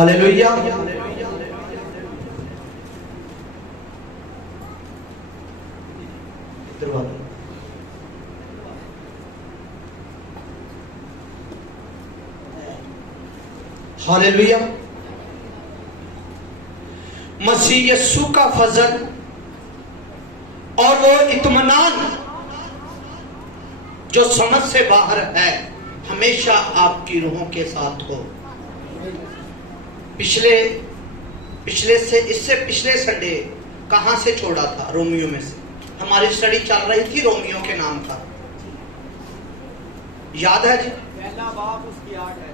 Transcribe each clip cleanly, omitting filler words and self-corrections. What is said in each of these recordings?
Hallelujah. Hallelujah. मसीह यस्सु का फजल और वो इत्मीनान जो समझ से बाहर है हमेशा आपकी रूहों के साथ हो। इससे पिछले संडे कहां से छोड़ा था? रोमियो में से हमारी स्टडी चल रही थी रोमियो के नाम का, याद है जी? पहला बाब उसकी 8 है।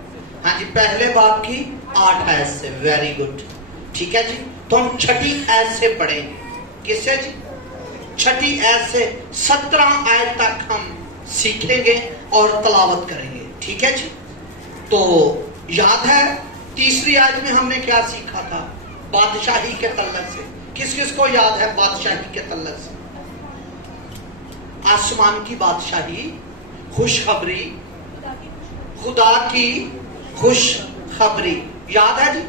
हाँ जी, पहले बाब की 8 आयत से। वेरी गुड, ठीक है जी। तो हम छठी आयत से पढ़ेंगे। किससे जी? छठी आयत से 17 आयत तक हम सीखेंगे और तलावत करेंगे, ठीक है जी। तो याद है तीसरी आयत में हमने क्या सीखा था? बादशाही के तल्लक से। किस किस को याद है बादशाही के तल्लक से? आसमान की बादशाही, खुशखबरी, खुदा की खुशखबरी, याद है जी?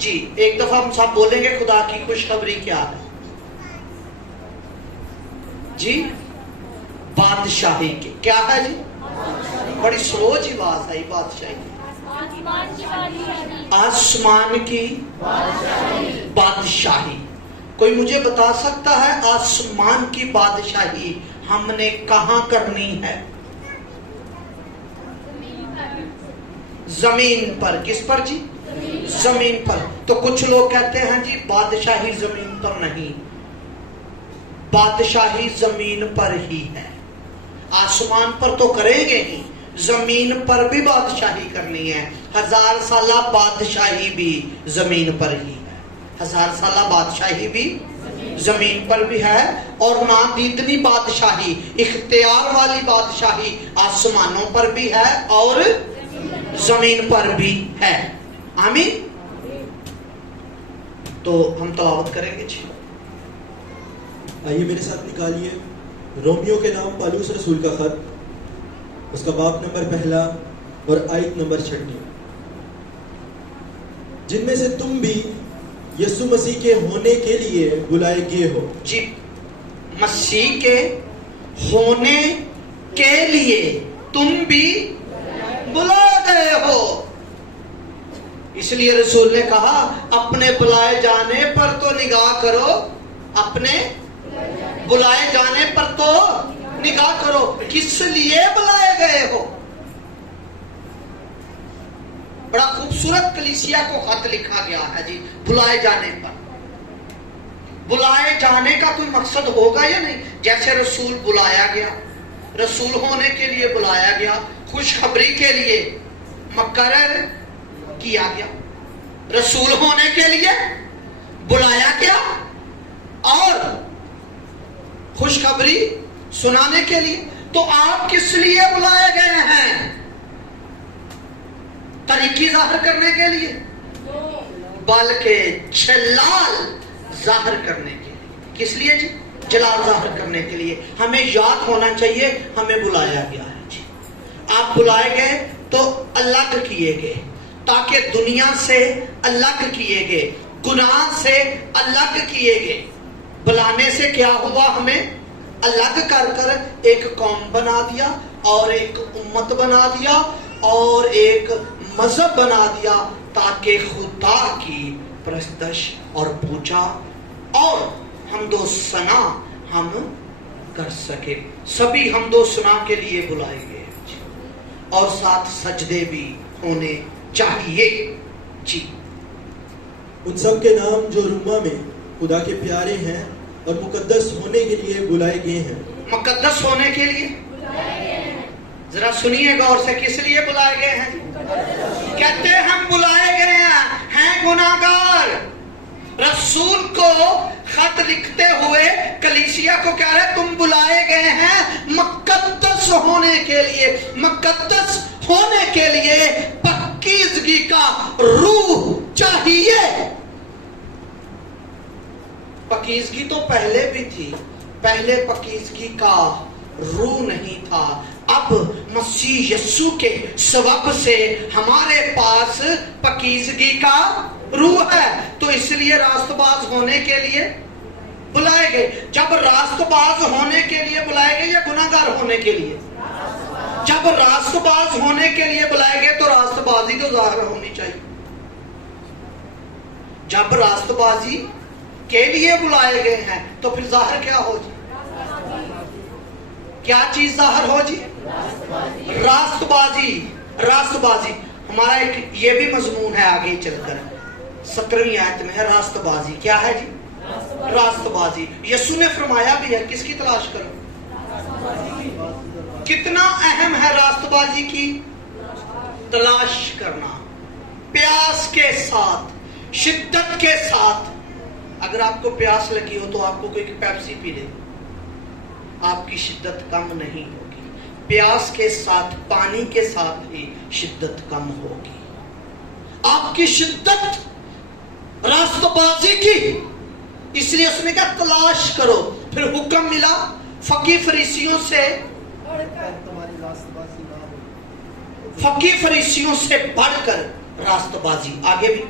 जी, एक दफा हम सब बोलेंगे खुदा की खुशखबरी क्या है जी? बादशाही की क्या है जी? बड़ी स्लो जी आवाज आई। बादशाही, आसमान की बादशाही। कोई मुझे बता सकता है आसमान की बादशाही हमने कहां करनी है? जमीन पर। किस पर जी? जमीन पर। तो कुछ लोग कहते हैं जी बादशाही जमीन पर नहीं, बादशाही जमीन पर ही है। आसमान पर तो करेंगे ही, जमीन पर भी बादशाही करनी है। 1000 साला बादशाही भी जमीन पर ही है। 1000 साला बादशाही भी जमीन पर भी है। और ना दीदनी बादशाही, इख्तियार वाली बादशाही आसमानों पर भी है और जमीन पर भी है। आमीन। तो हम तलावत करेंगे जी। आइए मेरे साथ निकालिए रोमियो के नाम पौलुस रसूल का खत, उसका बाब नंबर 1 और आयत नंबर 6। जिनमें से तुम भी यीशु मसीह के होने के लिए बुलाए गए हो। जी, मसीह के होने के लिए तुम भी बुलाए गए हो। इसलिए रसूल ने कहा अपने बुलाए जाने पर तो निगाह करो, अपने बुलाए जाने पर तो निगाह करो। किस लिए बुलाए गए हो? बड़ा खूबसूरत कलीसिया को खत लिखा गया है जी। बुलाए जाने पर, बुलाए जाने का कोई मकसद होगा या नहीं? जैसे रसूल बुलाया गया, रसूल होने के लिए बुलाया गया, खुशखबरी के लिए मुकर्रर किया गया, रसूल होने के लिए बुलाया गया और खुशखबरी सुनाने के लिए। तो आप किस लिए बुलाए गए हैं? तरीकी जाहिर करने के लिए, बल्कि जलाल जाहिर करने के लिए। किस लिए जी? जलाल जाहिर करने के लिए। हमें याद होना चाहिए हमें बुलाया गया है जी। आप बुलाए गए तो अलग किए गए, ताकि दुनिया से अलग किए गए, गुनाह से अलग किए गए। बुलाने से क्या हुआ? हमें अलग कर कर एक कौम बना दिया और एक उम्मत बना दिया और एक मजहब बना दिया, ताकि खुदा की परस्तिश और पूजा और हमदो सना हम कर सके। सभी हमदो सना के लिए बुलाए गए और साथ सजदे भी होने चाहिए जी। उन सब के नाम जो रूमा में खुदा के प्यारे हैं और मुकद्दस होने के लिए बुलाए गए हैं। मुकद्दस होने के लिए जरा सुनिए गौर से, किस लिए बुलाए गए हैं? कहते हम बुलाए गए हैं गुनाहगार। रसूल को खत लिखते हुए कलीसिया को कह रहे तुम बुलाए गए हैं मुकद्दस होने के लिए। मुकद्दस होने के लिए पकीज़गी का रूह चाहिए। पकीज़गी तो पहले भी थी, पहले पकीज़गी का रूह नहीं था। اب مسیح یسوع کے سبب سے ہمارے پاس پاکیزگی کا روح ہے، تو اس لیے راست باز ہونے کے لیے بلائے گئے۔ جب راست باز ہونے کے لیے بلائے گئے یا گناہ گار ہونے کے لیے؟ جب راست باز ہونے کے لیے بلائے گئے تو راست بازی تو ظاہر ہونی چاہیے۔ جب راست بازی کے لیے بلائے گئے ہیں تو پھر ظاہر کیا ہو جی؟ کیا چیز ظاہر ہو جی؟ راست بازی۔ راست بازی ہمارا ایک یہ بھی مضمون ہے آگے چل کر 17ویں آیت میں ہے راست بازی۔ کیا ہے جی؟ راست بازی۔ یسوع نے فرمایا بھی ہے کس کی تلاش کرو؟ کتنا اہم ہے راست بازی کی تلاش کرنا، پیاس کے ساتھ، شدت کے ساتھ۔ اگر آپ کو پیاس لگی ہو تو آپ کو کوئی پیپسی پی لے، آپ کی شدت کم نہیں ہوگی۔ پیاس کے ساتھ، پانی کے ساتھ ہی شدت کم ہوگی۔ آپ کی شدت راست بازی کی، اس لیے اس نے کہا تلاش کرو۔ پھر حکم ملا فقی فریسیوں سے، فقی فریسیوں سے بڑھ کر راست بازی۔ آگے بھی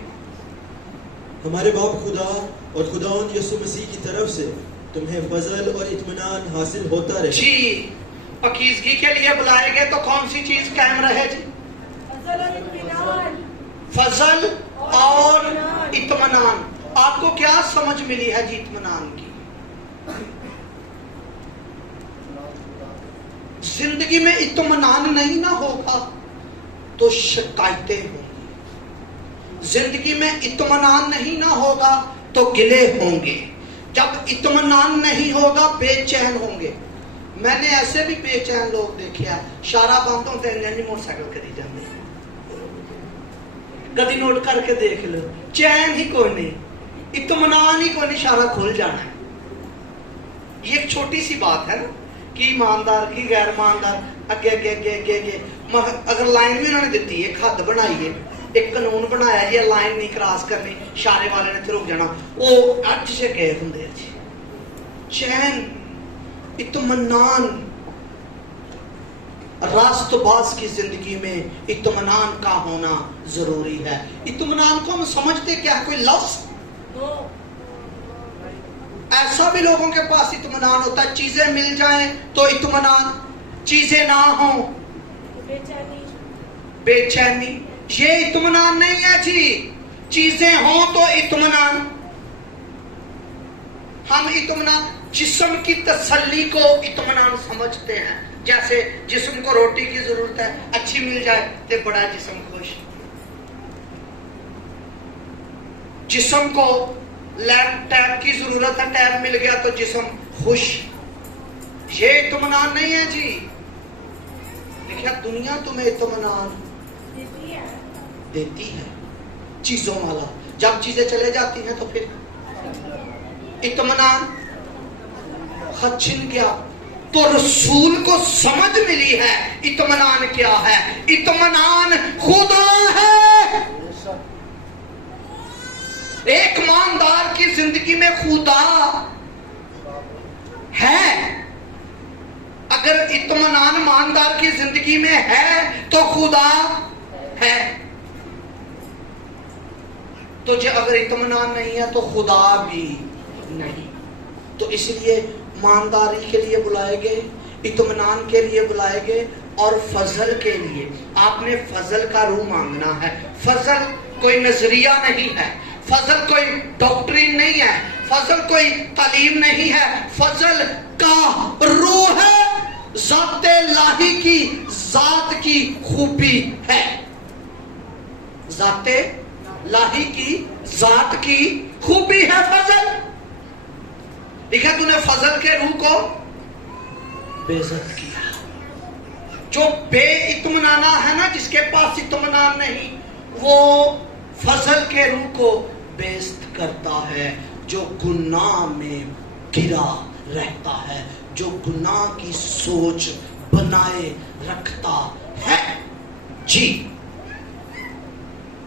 ہمارے باپ خدا اور خداوند یسوع مسیح کی طرف سے تمہیں فضل اور اطمینان حاصل ہوتا رہے۔ جی پاکیزگی کے لیے بلائے گئے تو کون سی چیز قائم رہے جی؟ فضل اور اطمینان۔ آپ کو کیا سمجھ ملی ہے جی اطمینان کی؟ زندگی میں اطمینان نہیں نہ ہوگا تو شکایتیں ہوں گی، زندگی میں اطمینان نہیں نہ ہوگا تو گلے ہوں گے، جب اطمینان نہیں ہوگا بے چین ہوں گے۔ میں نے ایسے بھی بے چین لوگ دیکھے ہیں، شارہ بند ہوتے ہیں جی موٹر سائیکل کری جانے، کدی نوٹ کر کے دیکھ لو، چین ہی کوئی نہیں، اطمینان ہی کوئی نہیں، شارہ کھل جانا ہے۔ یہ ایک چھوٹی سی بات ہے نا کہ ایماندار کی غیر ایماندار اگے اگے اگے اگے اگے، اگر لائن بھی انہوں نے دیتی ہے، ایک حد بنائی ہے، ایک قانون بنایا یہ لائن نہیں کراس کرنی، اشارے والے نے رک جانا، وہ اج سے گئے ہوں جی۔ چین، اطمینان، راست باز کی زندگی میں اطمینان کا ہونا ضروری ہے۔ اطمینان کو ہم سمجھتے کیا کوئی لفظ؟ ایسا بھی لوگوں کے پاس اطمینان ہوتا ہے چیزیں مل جائیں تو اطمینان، چیزیں نہ ہوں بے چینی۔ یہ اطمینان نہیں ہے جی، چیزیں ہوں تو اطمینان۔ ہم اطمینان جسم کی تسلی کو اطمینان سمجھتے ہیں، جیسے جسم کو روٹی کی ضرورت ہے، اچھی مل جائے تو بڑا جسم خوش۔ جسم کو ٹیب کی ضرورت ہے، ٹیب مل گیا تو جسم خوش۔ یہ اطمینان نہیں ہے جی۔ دیکھیں دنیا تمہیں اطمینان دیتی ہے چیزوں والا، جب چیزیں چلے جاتی ہیں تو پھر اطمینان خط چھن گیا۔ تو رسول کو سمجھ ملی ہے اطمینان کیا ہے۔ اطمینان خدا ہے۔ ایک ایماندار کی زندگی میں خدا ہے۔ اگر اطمینان ایماندار کی زندگی میں ہے تو خدا ہے، تو اگر اطمینان نہیں ہے تو خدا بھی نہیں۔ تو اس لیے ایمانداری کے لیے بلائے گئے، اطمینان کے لیے بلائے گئے، اور فضل کے لیے۔ آپ نے فضل کا روح مانگنا ہے۔ فضل کوئی نظریہ نہیں ہے، فضل کوئی ڈاکٹرین نہیں ہے، فضل کوئی تعلیم نہیں ہے، فضل کا روح ہے، ذات الہی کی ذات کی خوبی ہے۔ ذات الہی کی ذات کی خوبی ہے فضل۔ دیکھا تو نے فضل کے روح کو بے عزت کیا۔ جو بے اطمینانہ ہے نا، جس کے پاس اطمینان نہیں، وہ فضل کے روح کو بے عزت کرتا ہے۔ جو گناہ میں گرا رہتا ہے، جو گناہ کی سوچ بنائے رکھتا ہے۔ جی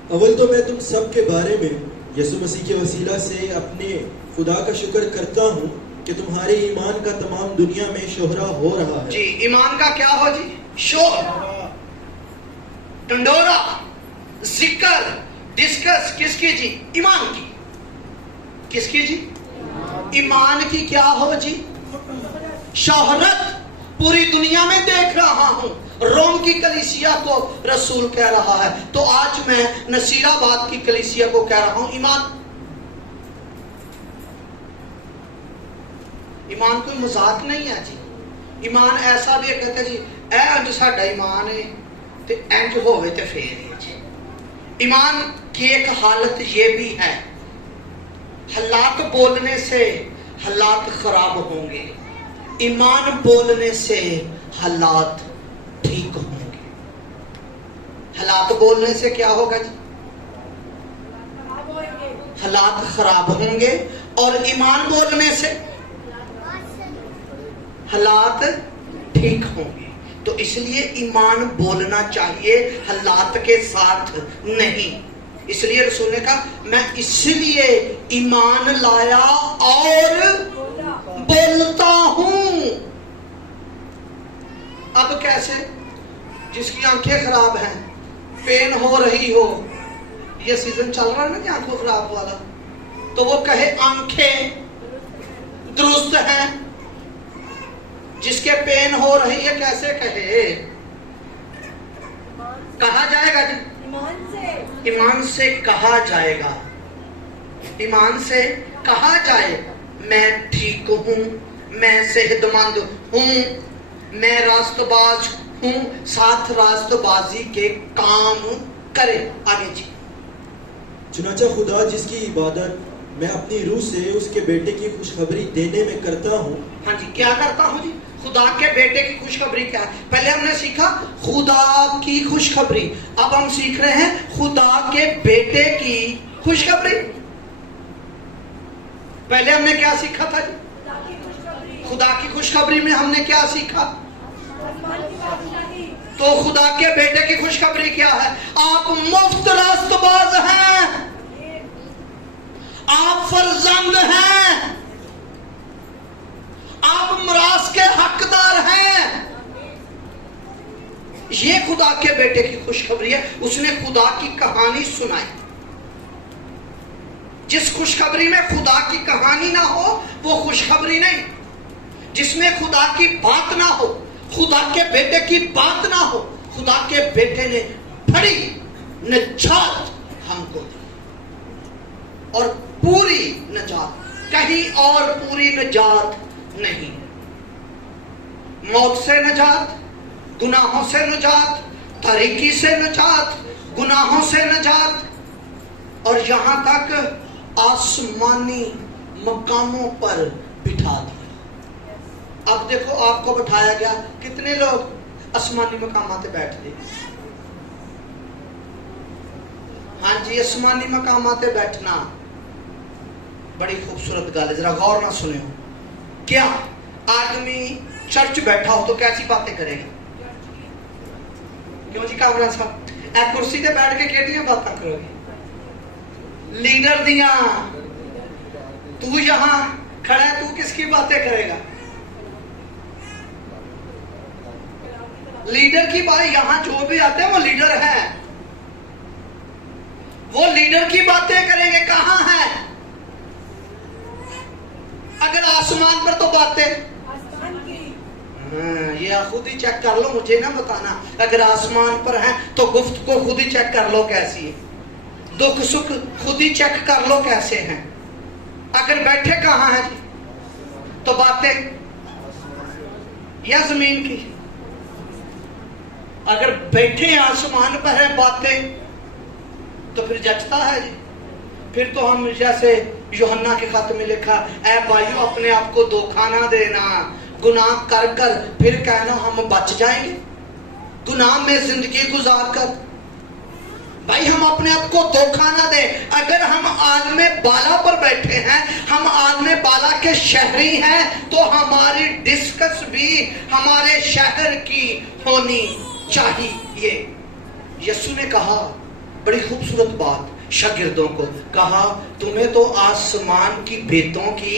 اول تو میں تم سب کے بارے میں یسوع مسیح کے وسیلہ سے اپنے خدا کا شکر کرتا ہوں کہ تمہارے ایمان کا تمام دنیا میں شہرا ہو رہا ہے۔ جی ایمان کا کیا ہو جی؟ शोर, टंडोरा, जिक्र, डिस्कस किसकी जी? ईमान की। किसकी जी? ईमान की क्या हो जी? शोहरत पूरी दुनिया में देख रहा हूं। रोम की कलीसिया को रसूल कह रहा है, तो आज मैं नसीराबाद की कलीसिया को कह रहा हूं ईमान। ईमान कोई मजाक नहीं है जी। ईमान ऐसा भी कहते जी ए अंज साडा ईमान है ते इंज होवे ते फेर है जी। ईमान की एक हालत ये भी है, हालात बोलने से हालात खराब होंगे, ईमान बोलने से हालात ठीक होंगे। हालात बोलने से क्या होगा जी? हालात खराब होंगे, और ईमान बोलने से हालात ठीक होंगे। तो इसलिए ईमान बोलना चाहिए, हालात के साथ नहीं। इसलिए रसूल ने कहा मैं इसलिए ईमान लाया और बोलता हूं। अब कैसे? जिसकी आंखें खराब हैं, पेन हो रही हो, ये सीजन चल रहा है ना कि आंखों खराब वाला, तो वो कहे आंखें दुरुस्त हैं। जिसके पेन हो रही है कैसे कहे? कहा जाएगा जी? ईमान से कहा जाएगा। ईमान से कहा जाए मैं ठीक हूं, मैं सेहतमंद हूं, मैं रास्तबाज हूं, साथ रास्तबाजी के काम करे। आगे जी। चुनाचा खुदा जिसकी इबादत मैं अपनी रूह से उसके बेटे की खुशखबरी देने में करता हूँ। हाँ जी, क्या करता हूँ जी? खुदा के बेटे की खुशखबरी क्या है? पहले हमने सीखा खुदा की खुशखबरी, अब हम सीख रहे हैं खुदा के बेटे की खुशखबरी। पहले हमने क्या सीखा था जी? खुदा की खुशखबरी में हमने क्या सीखा? तो खुदा के बेटे की खुशखबरी क्या है? आप मुफ्त रास्तबाज हैं, आप फर्जंद हैं, आप मिरास के हकदार हैं। ये खुदा के बेटे की खुशखबरी है। उसने खुदा की कहानी सुनाई। जिस खुशखबरी में खुदा की कहानी ना हो वो खुशखबरी नहीं। जिसमें खुदा की बात ना हो, खुदा के बेटे की बात ना हो, खुदा के बेटे ने बड़ी निजात हमको दी, और पूरी निजात, कहीं और पूरी निजात नहीं। मौत से निजात, गुनाहों से निजात, तारीकी से निजात, गुनाहों से निजात, और यहां तक आसमानी मकामों पर बिठा दिया। अब देखो आपको बिठाया गया, कितने लोग आसमानी मकामां पे बैठ गए? हाँ जी, आसमानी मकामां पे बैठना बड़ी खूबसूरत गल है। जरा गौर ना सुनियो। क्या आदमी चर्च बैठा हो तो कैसी बातें करेगा? क्यों जी कामरा साहब, ए कुर्सी पे बैठ के केड़ियां बातें करोगे? लीडर दिया। तू यहां खड़ा है, तू किसकी बातें करेगा? लीडर की बात। यहां जो भी आते हैं वो लीडर है, वो लीडर की बातें करेंगे। कहां है? अगर आसमान पर तो बातें, ये खुद ही चेक कर लो, मुझे ना बताना। अगर आसमान पर है तो गुफ्त को खुद ही चेक कर लो कैसी है, दुख सुख खुद ही चेक कर लो कैसे हैं। अगर बैठे कहां है तो बातें या जमीन की? अगर बैठे आसमान पर है बातें तो फिर जचता है जी। फिर तो हम जैसे यूहन्ना के खत में लिखा, ऐ भाइयों अपने आप को धोखा ना देना, गुनाह कर कर फिर कहना हम बच जाएंगे। गुनाह में जिंदगी गुजार कर भाई हम अपने आप को धोखा ना दे। अगर हम आदमे बाला पर बैठे हैं, हम आदमे बाला के शहरी हैं, तो हमारी डिस्कस भी हमारे शहर की होनी चाहिए। यीशु ने कहा बड़ी खूबसूरत बात, शागिर्दों को कहा तुम्हें तो आसमान की बेतों की,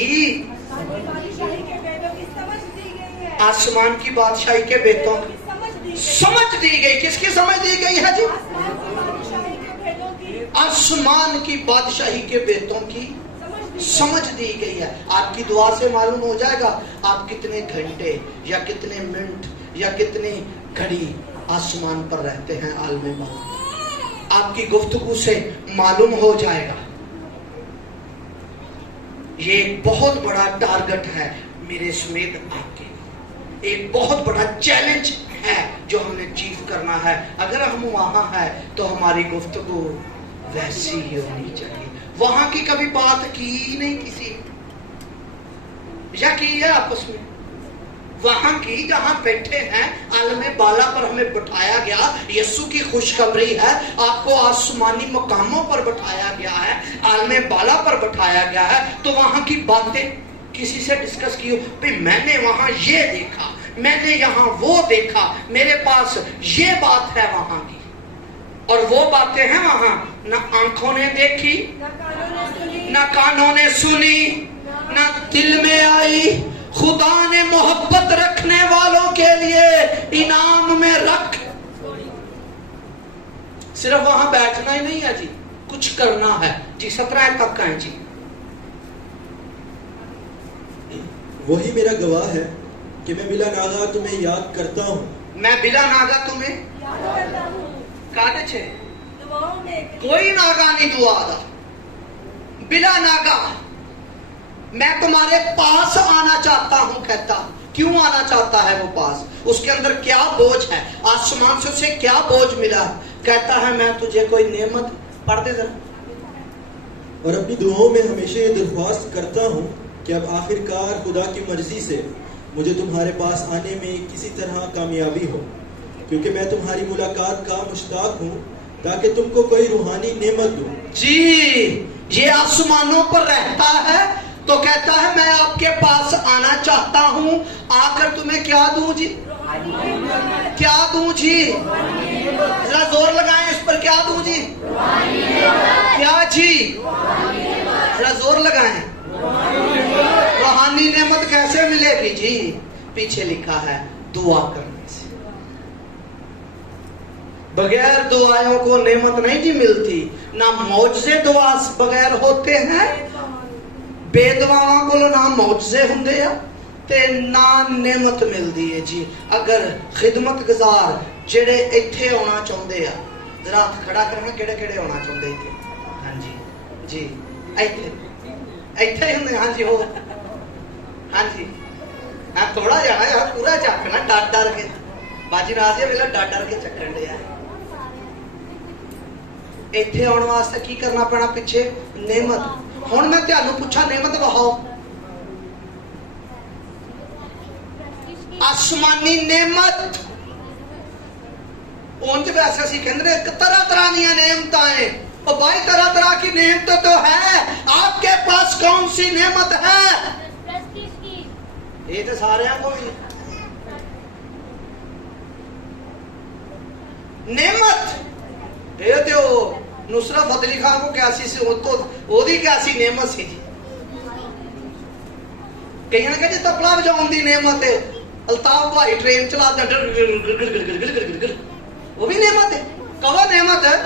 आसमान की बादशाही के बेतों समझ दी गई। किसकी समझ दी गई है जी? आसमान की बादशाही के बेतों की समझ दी गई है। आपकी दुआ से मालूम हो जाएगा आप कितने घंटे या कितने मिनट या कितनी घड़ी आसमान पर रहते हैं आलमे बाला। आपकी गुफ्तगू से मालूम हो जाएगा। ये एक बहुत बड़ा टारगेट है मेरे समेत आपके, एक बहुत बड़ा चैलेंज है जो हमें अचीव करना है। अगर हम वहां हैं तो हमारी गुफ्तगू वैसी ही होनी चाहिए। वहां की कभी बात की नहीं किसी या की है आपस में? वहां की जहां बैठे हैं आलमे बाला पर हमें बिठाया गया, यीशु की खुशखबरी है, आपको आसमानी मकामों पर बिठाया गया है, आलमे बाला पर बिठाया गया है, तो वहां की बातें किसी से डिस्कस की हो, भाई मैंने वहां ये देखा, मैंने यहाँ वो देखा, मेरे पास ये बात है वहां की, और वो बातें हैं वहां ना आंखों ने देखी, ना कानों ने सुनी, ना दिल में आई। खुदा ने मोहब्बत रखने वालों के लिए इनाम में रख। सिर्फ वहां बैठना ही नहीं है जी, कुछ करना है जी। 17 तक का है जी। वही मेरा गवाह है कि मैं बिला नागा तुम्हें याद करता हूँ। मैं बिला नागा तुम्हें काटे छे कोई नागा नहीं दुआ दा। बिला नागा मैं तुम्हारे पास आना चाहता हूं। कहता क्यों आना चाहता है वो पास? उसके अंदर क्या बोझ है? आसमान से उसे क्या बोझ मिला? कहता है मैं तुझे कोई नेमत, पढ़ दे जरा। और अपनी दुआओं में हमेशा ये दरख्वास्त करता हूँ कि अब आखिरकार खुदा की मर्जी से मुझे तुम्हारे पास आने में किसी तरह कामयाबी हो, क्योंकि मैं तुम्हारी मुलाकात का मुश्ताक हूँ ताकि तुमको कोई रूहानी नेमत दूं। जी, ये आसमानों पर रहता है तो कहता है मैं आपके पास आना चाहता हूँ, आकर तुम्हें क्या दूं जी? क्या दूं जी? जरा जोर लगाएं इस पर, क्या दूं जी? क्या जी? जरा जोर लगाएं। रूहानी नेमत कैसे मिलेगी जी? पीछे लिखा है दुआ करने से। बगैर दुआओं को नेमत नहीं जी मिलती। ना मौजज़े दुआ बगैर होते हैं, बेदुआवां कोलों ना मौजज़े हुंदे आ ते ना नेमत मिलदी है जी। अगर खिदमत गुजार जेड़े इत्थे आना चाहुंदे आ, जरा हाथ खड़ा करना, केड़े केड़े आना चाहुंदे इत्थे? हां जी जी, इत्थे इत्थे ही हुंदे। हां जी, हो हां जी, हां थोड़ा जाना यार, पूरा चकना डर डर के। बाजी नाज़िया वेला डर डर के चक्कन दिया। इत्थे आउण वास्ते की करना पैना? पिछे नेमत। हुण मैं तुहानू पुछा, नेमत वहाओ। आसमानी नेमत उंज वैसे असीं कहंदे ने तरह तरह दी नेमतां हैं। और भाई तरह तरह की नेमत तो है, आपके पास कौन सी नेमत है? ये तो सारे को नेमत। ये तो नुसरत फतेह खान को कैसी सी ओदी कैसी नेमत सी जी। कई ने कहा तबला बजाउण दी नेमत है, अल्ताफ भाई ट्रेन चलाते वो भी नेमत है। कवा नेमत है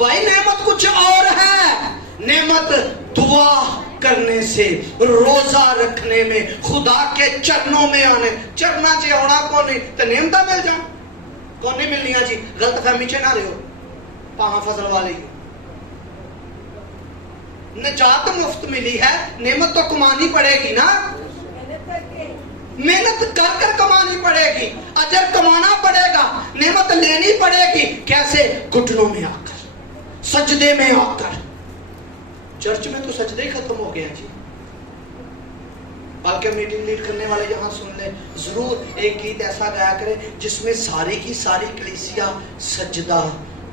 भाई, नेमत कुछ और है। नेमत दुआ करने से, रोजा रखने में, खुदा के चरणों में आने। चरना च आना को नहीं तो नेमता मिल जाए कौन नहीं मिलनी जी। गलत फहमी च ना रहो, पावा फजल वाली निजात मुफ्त मिली है। नेमत तो कमानी पड़ेगी ना, मेहनत कर कर कमानी पड़ेगी, अजर कमाना पड़ेगा, नेमत लेनी पड़ेगी। कैसे? घुटनों में आकर, सजदे में आकर। चर्च में तो सजदे ही खत्म हो गए हैं जी। बल्कि मीटिंग लीड करने वाले यहाँ सुन ले, जरूर एक गीत ऐसा गाया करें जिसमें सारी की सारी कलीसिया सजदा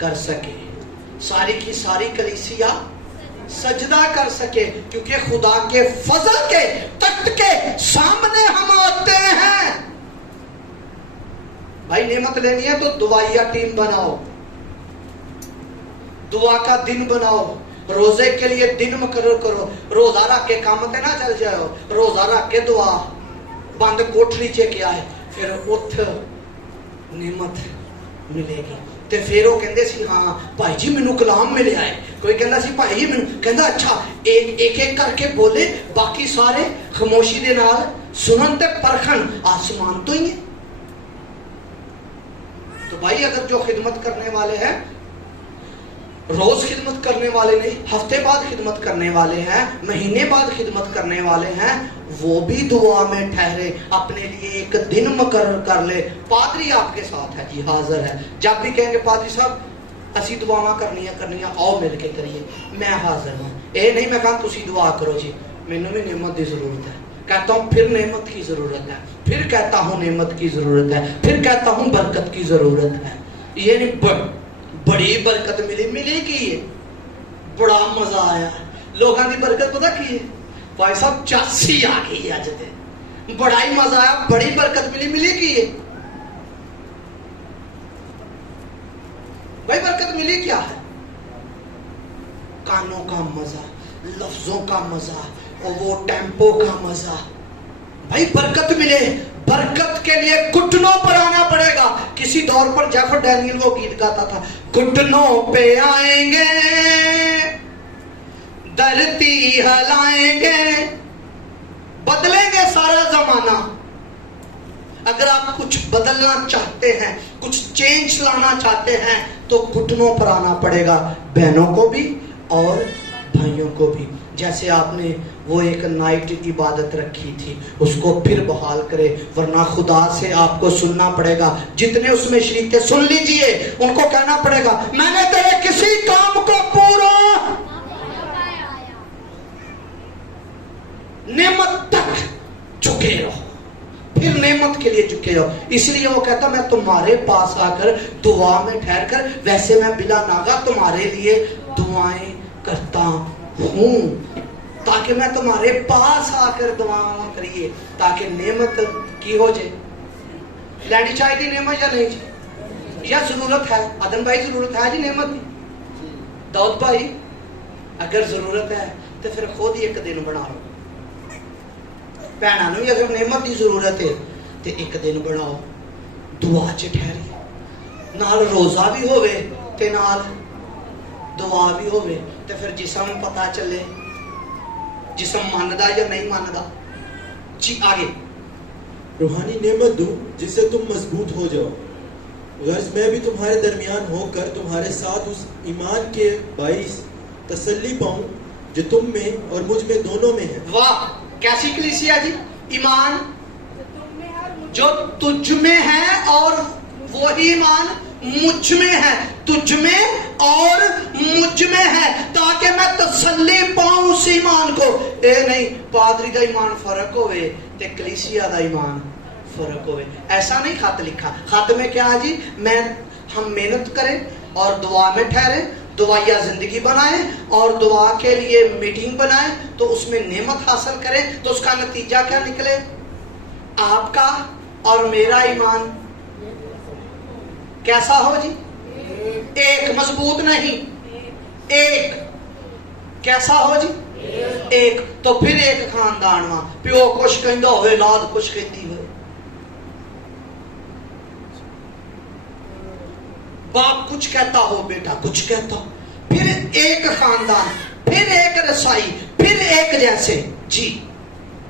कर सके, सारी की सारी कलीसिया सजदा कर सके, क्योंकि खुदा के फजल के तख्त के सामने हम आते हैं। भाई नेमत लेनी है तो दुआइया टीम बनाओ, दुआ का दिन बनाओ, रोजे के लिए दिन मुकर्रर करो। रोजा रख के काम ते ना चल जाओ, रोजा रख के दुआ बंद कोठरी च गया है, फिर उठ नेमत मिलेगी। ते फिर वो कहंदे सी हाँ भाई जी मैनू कलाम मिलिया है, कोई कहंदा सी भाई जी मैनू, कहंदा अच्छा एक एक करके बोले, बाकी सारे खामोशी दे नाल सुनन ते परखन, आसमान तो ही है। तो भाई अगर जो खिदमत करने वाले हैं, रोज खिदमत करने वाले नहीं, हफ्ते बाद खिदमत करने वाले हैं, महीने बाद खिदमत करने वाले हैं, वो भी दुआ में ठहरे, अपने लिए एक दिन मुकर्रर कर ले। पादरी आपके साथ है जी, हाजिर है। जब भी कहेंगे पादरी साहब असी दुआवां करनियां आओ मिल के करिए, मैं हाजिर हूं। ये नहीं मैं कहा तुसी दुआ करो जी, मैनू भी नेमत की जरूरत है, कहता हूं फिर नेमत की जरूरत है, फिर कहता हूं नेमत की जरूरत है, फिर कहता हूं बरकत की जरूरत है। ये नहीं बड़ी बरकत मिलेगी, बड़ा मजा आया, लोगों की बरकत पता की है भाई साहब, चासी आ गई अज ते, बड़ा ही मजा आया, बड़ी बरकत मिलेगी। भाई बरकत मिली क्या है? कानों का मजा, लफ्जों का मजा, और वो टेम्पो का मजा। भाई बरकत मिले, बरकत के लिए घुटनों पर आना पड़ेगा। किसी दौर पर जैफर डैनियल वो गीत गाता था, घुटनों पे आएंगे, धरती हिलाएंगे, बदलेंगे सारा जमाना। अगर आप कुछ बदलना चाहते हैं, कुछ चेंज लाना चाहते हैं, तो घुटनों पर आना पड़ेगा, बहनों को भी और भाइयों को भी। जैसे आपने वो एक नाइट इबादत रखी थी, उसको फिर बहाल करे, वरना खुदा से आपको सुनना पड़ेगा। जितने उसमें शरीक थे सुन लीजिए, उनको कहना पड़ेगा मैंने तेरे किसी काम को पूरा नेमत तक झुके रहो, फिर नेमत के लिए झुके रहो। इसलिए वो कहता मैं तुम्हारे पास आकर दुआ में ठहर कर, वैसे मैं बिला नागा तुम्हारे लिए दुआएं करता हूं, ताकि मैं तुम्हारे पास आकर दुआ करिए, ताकि नेमत की हो जाए। लैनी चाहिए नेमत या नहीं, या जरूरत है? आदम भाई जरूरत है जी नेमत की? दाऊद भाई अगर जरूरत है तो फिर खुद ही एक दिन बना लो। भैनों भी अगर नेमत की जरूरत है तो एक दिन बनाओ, दुआ च ठहरिए, नाल रोजा भी होवे ते नाल दुआ भी होवे, तो फिर जिसम पता चले जिसम मानदा या नहीं मानदा। जी आगे। रूहानी नेमत दूं जिससे तुम मजबूत हो जाओ, गर्ज मैं भी तुम्हारे दरमियान होकर तुम्हारे साथ उस ईमान के बाइस तसल्ली पाऊं जो तुम में और मुझ में दोनों में है। वाह कैसी कलीसिया जी! ईमान जो तुझ में है और वही ईमान मुझ में है, तुझ में और मुझ में है, ताकि मैं तसल्ली पाऊं उस ईमान को। ए नहीं पादरी का ईमान फर्क होवे ते कलीसिया का ईमान फर्क होवे, ऐसा नहीं खत लिखा। खत में क्या है जी, हम मेहनत करें और दुआ में ठहरे, दुआया जिंदगी बनाए और दुआ के लिए मीटिंग बनाए, तो उसमें नेमत हासिल करें, तो उसका नतीजा क्या निकले? आपका और मेरा ईमान कैसा हो जी? एक, मजबूत नहीं, एक। कैसा हो जी? एक। तो फिर एक खानदान वा, प्यो कुछ कहंदा होवे, औलाद कुछ कहती होवे, बाप कुछ कहता हो, बेटा कुछ कहता हो, फिर एक खानदान, फिर एक रसाई, फिर एक जैसे जी।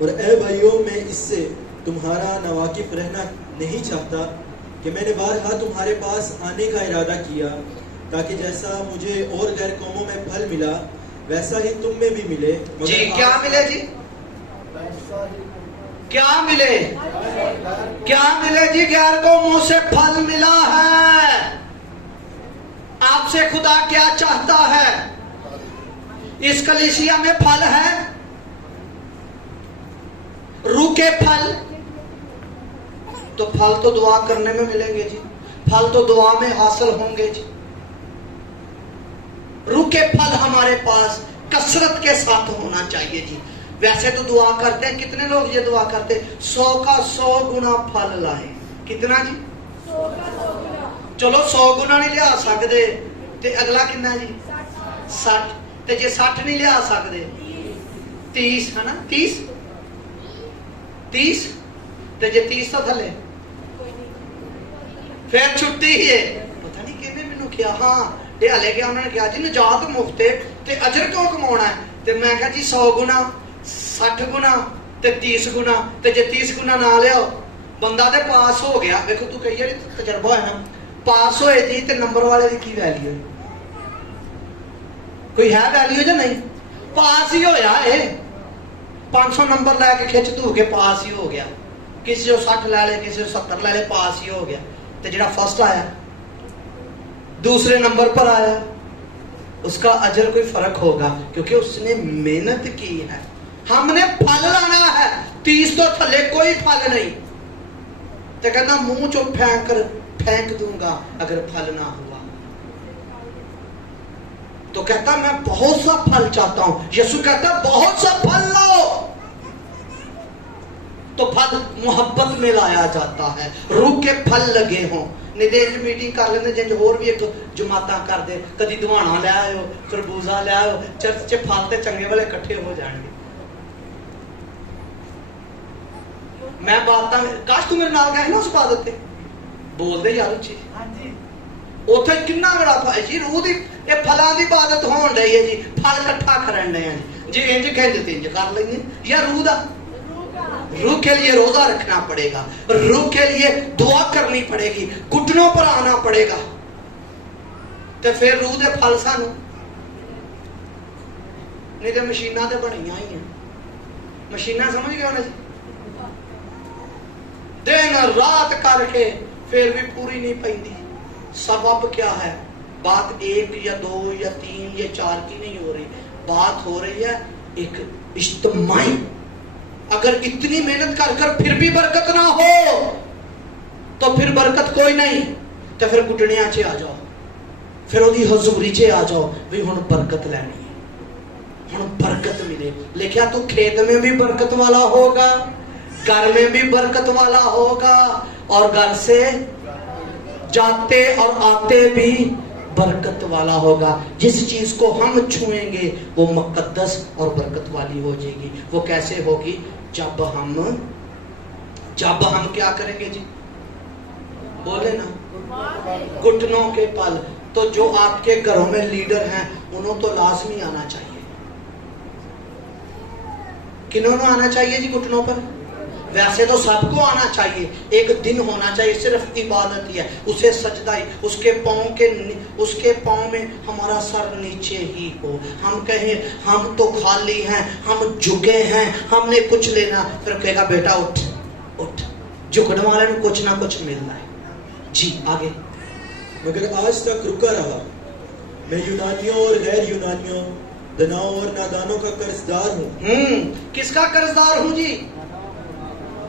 और ए भाइयों, मैं इससे तुम्हारा नवाकिफ रहना नहीं चाहता कि मैंने बारहा तुम्हारे पास आने का इरादा किया, ताकि जैसा मुझे और गैर कौमों में फल मिला वैसा ही तुम में भी मिले। जी क्या मिले जी? क्या मिले? क्या मिले जी? गैर कौमों से फल मिला है। आपसे खुदा क्या चाहता है? इस कलीसिया में फल है, रूखे फल, तो फल तो दुआ करने में मिलेंगे जी, फल तो दुआ में हासिल होंगे जी। रूखे फल हमारे पास कसरत के साथ होना चाहिए जी। वैसे तो दुआ करते हैं, कितने लोग ये दुआ करते हैं 100 का 100 गुना फल लाए। कितना जी? 100 का 100 गुना। चलो 100 गुना नहीं लिया सकते ते अगला कितना जी? 60। ते जे 60 नहीं लिया सकते 30 है ना? 30 تے جے 30 تو تھلے پھر چھٹی ہی ہے. پتہ نہیں کہنے مینوں کیا ہاں تے ہلے کیا انہوں نے کہا جی نجات مفت ہے تے اجر کیوں کمانا ہے؟ تے میں کہا جی 100 گنا 60 گنا تے 30 گنا تے جے 30 گنا نہ لیاؤ بندہ تے پاس ہو گیا. دیکھو تو کئی بار تجربہ ہے نا پاس ہوئے تھی تے نمبر والے دی کی ویلیو ہے؟ کوئی ہے ویلیو یا نہیں؟ پاس ہی ہویا ہے. 500 نمبر لے کے کھچ دھو کے پاس ہی ہو گیا. کسی کو 60 لے لے کسی کو 70 لے لے پاس ہی ہو گیا. تے جڑا فرسٹ آیا دوسرے نمبر پر آیا اس کا اجر کوئی فرق ہوگا کیونکہ اس نے محنت کی ہے. ہم نے پھل لانا ہے. 30 تو تھلے کوئی پھل نہیں تے کہنا منہ چو پھینک دوں گا اگر پھل نہ ہوا. تو کہتا میں بہت سا پھل چاہتا ہوں. یسوع کہتا بہت سا پھل لاؤ. تو پھل محبت میں لایا جاتا ہے. روح کے پھل لگے ہوں. نہیں دے ایک میٹنگ کر لینے جنج اور بھی ایک جماعتاں کر دے. کدی دوانا لے آئے ہو خربوزہ لے آئے ہو چرچ چے پھل تے چنگے والے کٹھے ہو جائیں گے. میں باتاں کاش تو میرے نال گئے نا اس عبادت تے بول دے یار اچھی اوتھے کنا بڑا پھل جی روح دی یہ پھلاں دی عبادت ہون رہی ہے جی. پھل کٹھا کرن رہے ہیں جی انج کہندے تے انج کر لیں یا روح دا روح کے لیے روزہ رکھنا پڑے گا. روح کے لیے دعا کرنی پڑے گی. گھٹنوں پر آنا پڑے گا تے پھر روح دے پھل سانو نہیں تے مشیناں تے بنیاں ہی ہیں. مشیناں سمجھ گئے ہونے دن رات کر کے پھر بھی پوری نہیں پیندی. سبب کیا ہے؟ بات 1 یا 2 یا 3 یا 4 کی نہیں ہو رہی. بات ہو رہی ہے ایک اجتماعی. اگر اتنی محنت کر کر پھر بھی برکت نہ ہو تو پھر برکت کوئی نہیں. تو پھر گھٹنیاں چ آ جاؤ پھر وہی حضوری چ آ جاؤ بھی ہن برکت لینی ہے ہن برکت ملے. لکھیا تو کھیت میں بھی برکت والا ہوگا گھر میں بھی برکت والا ہوگا اور گھر سے جاتے اور آتے بھی برکت والا ہوگا. جس چیز کو ہم چھوئیں گے وہ مقدس اور برکت والی ہو جائے گی. وہ کیسے ہوگی؟ جب ہم کیا کریں گے جی بولے نا گھٹنوں کے پل. تو جو آپ کے گھروں میں لیڈر ہیں انہوں تو لازمی آنا چاہیے. کنہوں نے آنا چاہیے جی گھٹنوں پر؟ ویسے تو سب کو آنا چاہیے. ایک دن ہونا چاہیے صرف عبادت ہی ہے. اسے سجدہ ہی اس کے پاؤں میں ہمارا سر نیچے ہی ہو. ہم کہیں ہم تو خالی ہیں ہم جھکے ہیں ہم نے کچھ لینا. پھر کہے گا بیٹا اٹھ اٹھ. جھکنے والے میں کچھ نہ کچھ ملنا ہے. جی آگے. مگر آج تک رکا رہا. میں یونانیوں اور غیر یونانیوں دناؤں اور نادانوں کا قرضدار ہوں. کس کا قرضدار ہوں جی؟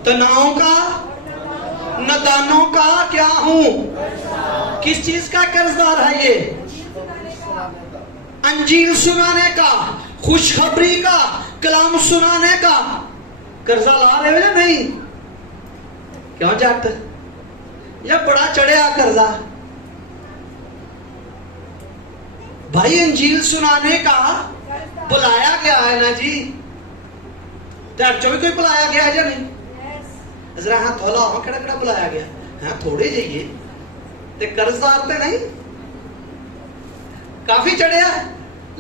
دناؤں کا نادانوں کا کیا ہوں؟ کس چیز کا قرضدار ہے یہ؟ انجیل سنانے کا خوشخبری کا کلام سنانے کا. قرضہ لا رہے ہو یا نہیں؟ کیوں جٹ یہ بڑا چڑھیا قرضہ بھائی. انجیل سنانے کا بلایا گیا ہے نا جی. چرچوں بھی کوئی بلایا گیا ہے یا نہیں؟ ذرا ہاں تھولا ہو کڑا کڑا بلایا گیا. ہاں تھوڑے جائیے تے قرضدار تے نہیں کافی چڑھیا ہے.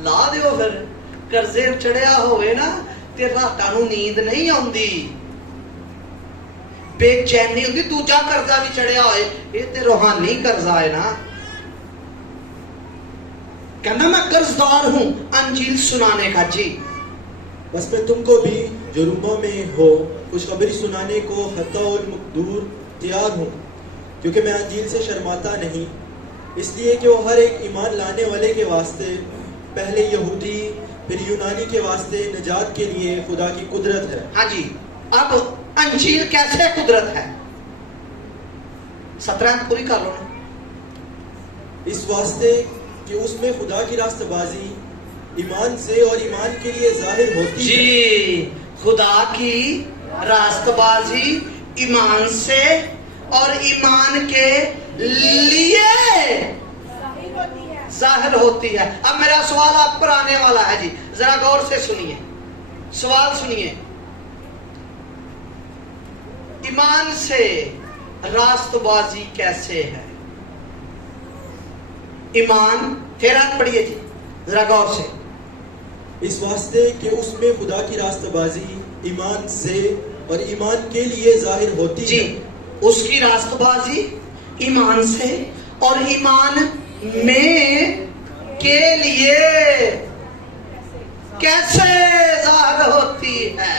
لا دیو پھر. قرضے چڑھیا ہوئے نا تے راتاں نوں نیند نہیں آندی بے چینی ہوندی. دوجا قرضہ بھی چڑھیا ہوئے یہ تے روحانی قرضہ ہے نا. کہنا میں قرضدار ہوں انجیل سنانے کا. جی بس میں تم کو بھی جو روموں میں ہو خوشخبری سنانے کو حتی المقدور تیار ہوں کیونکہ میں انجیل سے شرماتا نہیں. اس لیے کہ وہ ہر ایک ایمان لانے والے کے واسطے پہلے یہودی پھر یونانی کے واسطے نجات کے لیے خدا کی قدرت ہے. ہاں جی. اب انجیل کیسے قدرت ہے؟ 17 پوری کر لو نا. اس واسطے کہ اس میں خدا کی راست بازی ایمان سے اور ایمان کے لیے ظاہر ہوتی ہے. جی خدا کی راست بازی ایمان سے اور ایمان کے لیے ظاہر ہوتی ہے. اب میرا سوال آپ پر آنے والا ہے جی. ذرا غور سے سنیے. سوال سنیے. ایمان سے راست بازی کیسے ہے؟ ایمان، خیرات پڑھیے جی ذرا غور سے. اس واسطے کہ اس میں خدا کی راست بازی ایمان سے اور ایمان کے لیے ظاہر ہوتی جی، ہے. اس کی راست بازی ایمان سے اور ایمان میں کے لیے کیسے ظاہر ہوتی ہے؟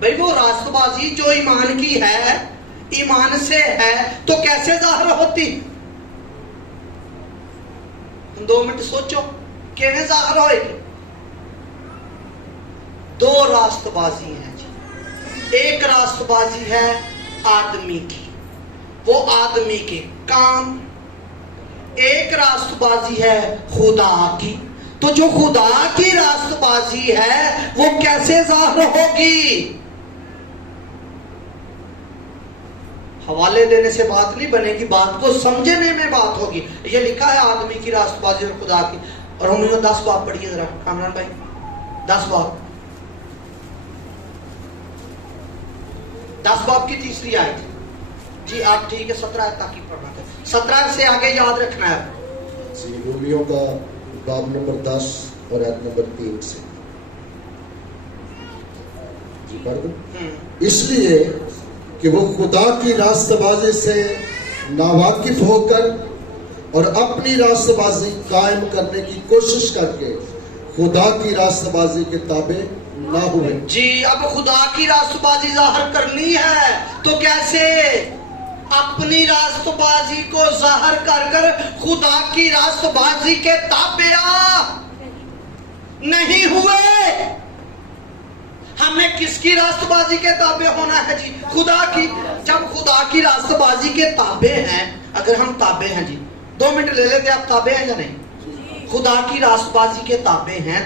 بھئی وہ راست بازی جو ایمان کی ہے، ایمان سے ہے، تو کیسے ظاہر ہوتی؟ 2 منٹ سوچو کیویں ظاہر ہوئے گی؟ 2 راست بازی ہیں جی. ایک راست بازی ہے آدمی کی، وہ آدمی کے کام. ایک راست بازی ہے خدا کی. تو جو خدا کی راست بازی ہے وہ کیسے ظاہر ہوگی؟ حوالے دینے سے بات نہیں بنے گی، بات کو سمجھنے میں بات ہوگی. یہ لکھا ہے آدمی کی راست بازی اور خدا کی. اور ہم 10 باب پڑھیے ذرا کامران بھائی، 10 باب، 10 باب کی تیسری آیت. جی آپ ٹھیک ہے، 17 آیت تاکہ پڑھنا تھا، 17 سے آگے یاد رکھنا ہے. رومیوں کا باب نمبر 10 اور آیت نمبر 3 سے. جی پڑھ دوں. اس لیے کہ وہ خدا کی راست بازی سے ناواقف ہو کر اور اپنی راست بازی قائم کرنے کی کوشش کر کے خدا کی راست بازی کے تابع نہ ہوئے. جی اب خدا کی راست بازی ظاہر کرنی ہے تو کیسے؟ اپنی راست بازی کو ظاہر کر کر خدا کی راست بازی کے تابع نہیں ہوئے. ہمیں کس کی راست بازی کے تابع ہونا ہے جی؟ خدا کی. جب خدا کی راست بازی کے تابع ہیں، اگر ہم تابع ہیں جی، 2 منٹ لے لیتے، آپ تابع ہیں یا نہیں؟ خدا کی راست بازی کے تابع ہیں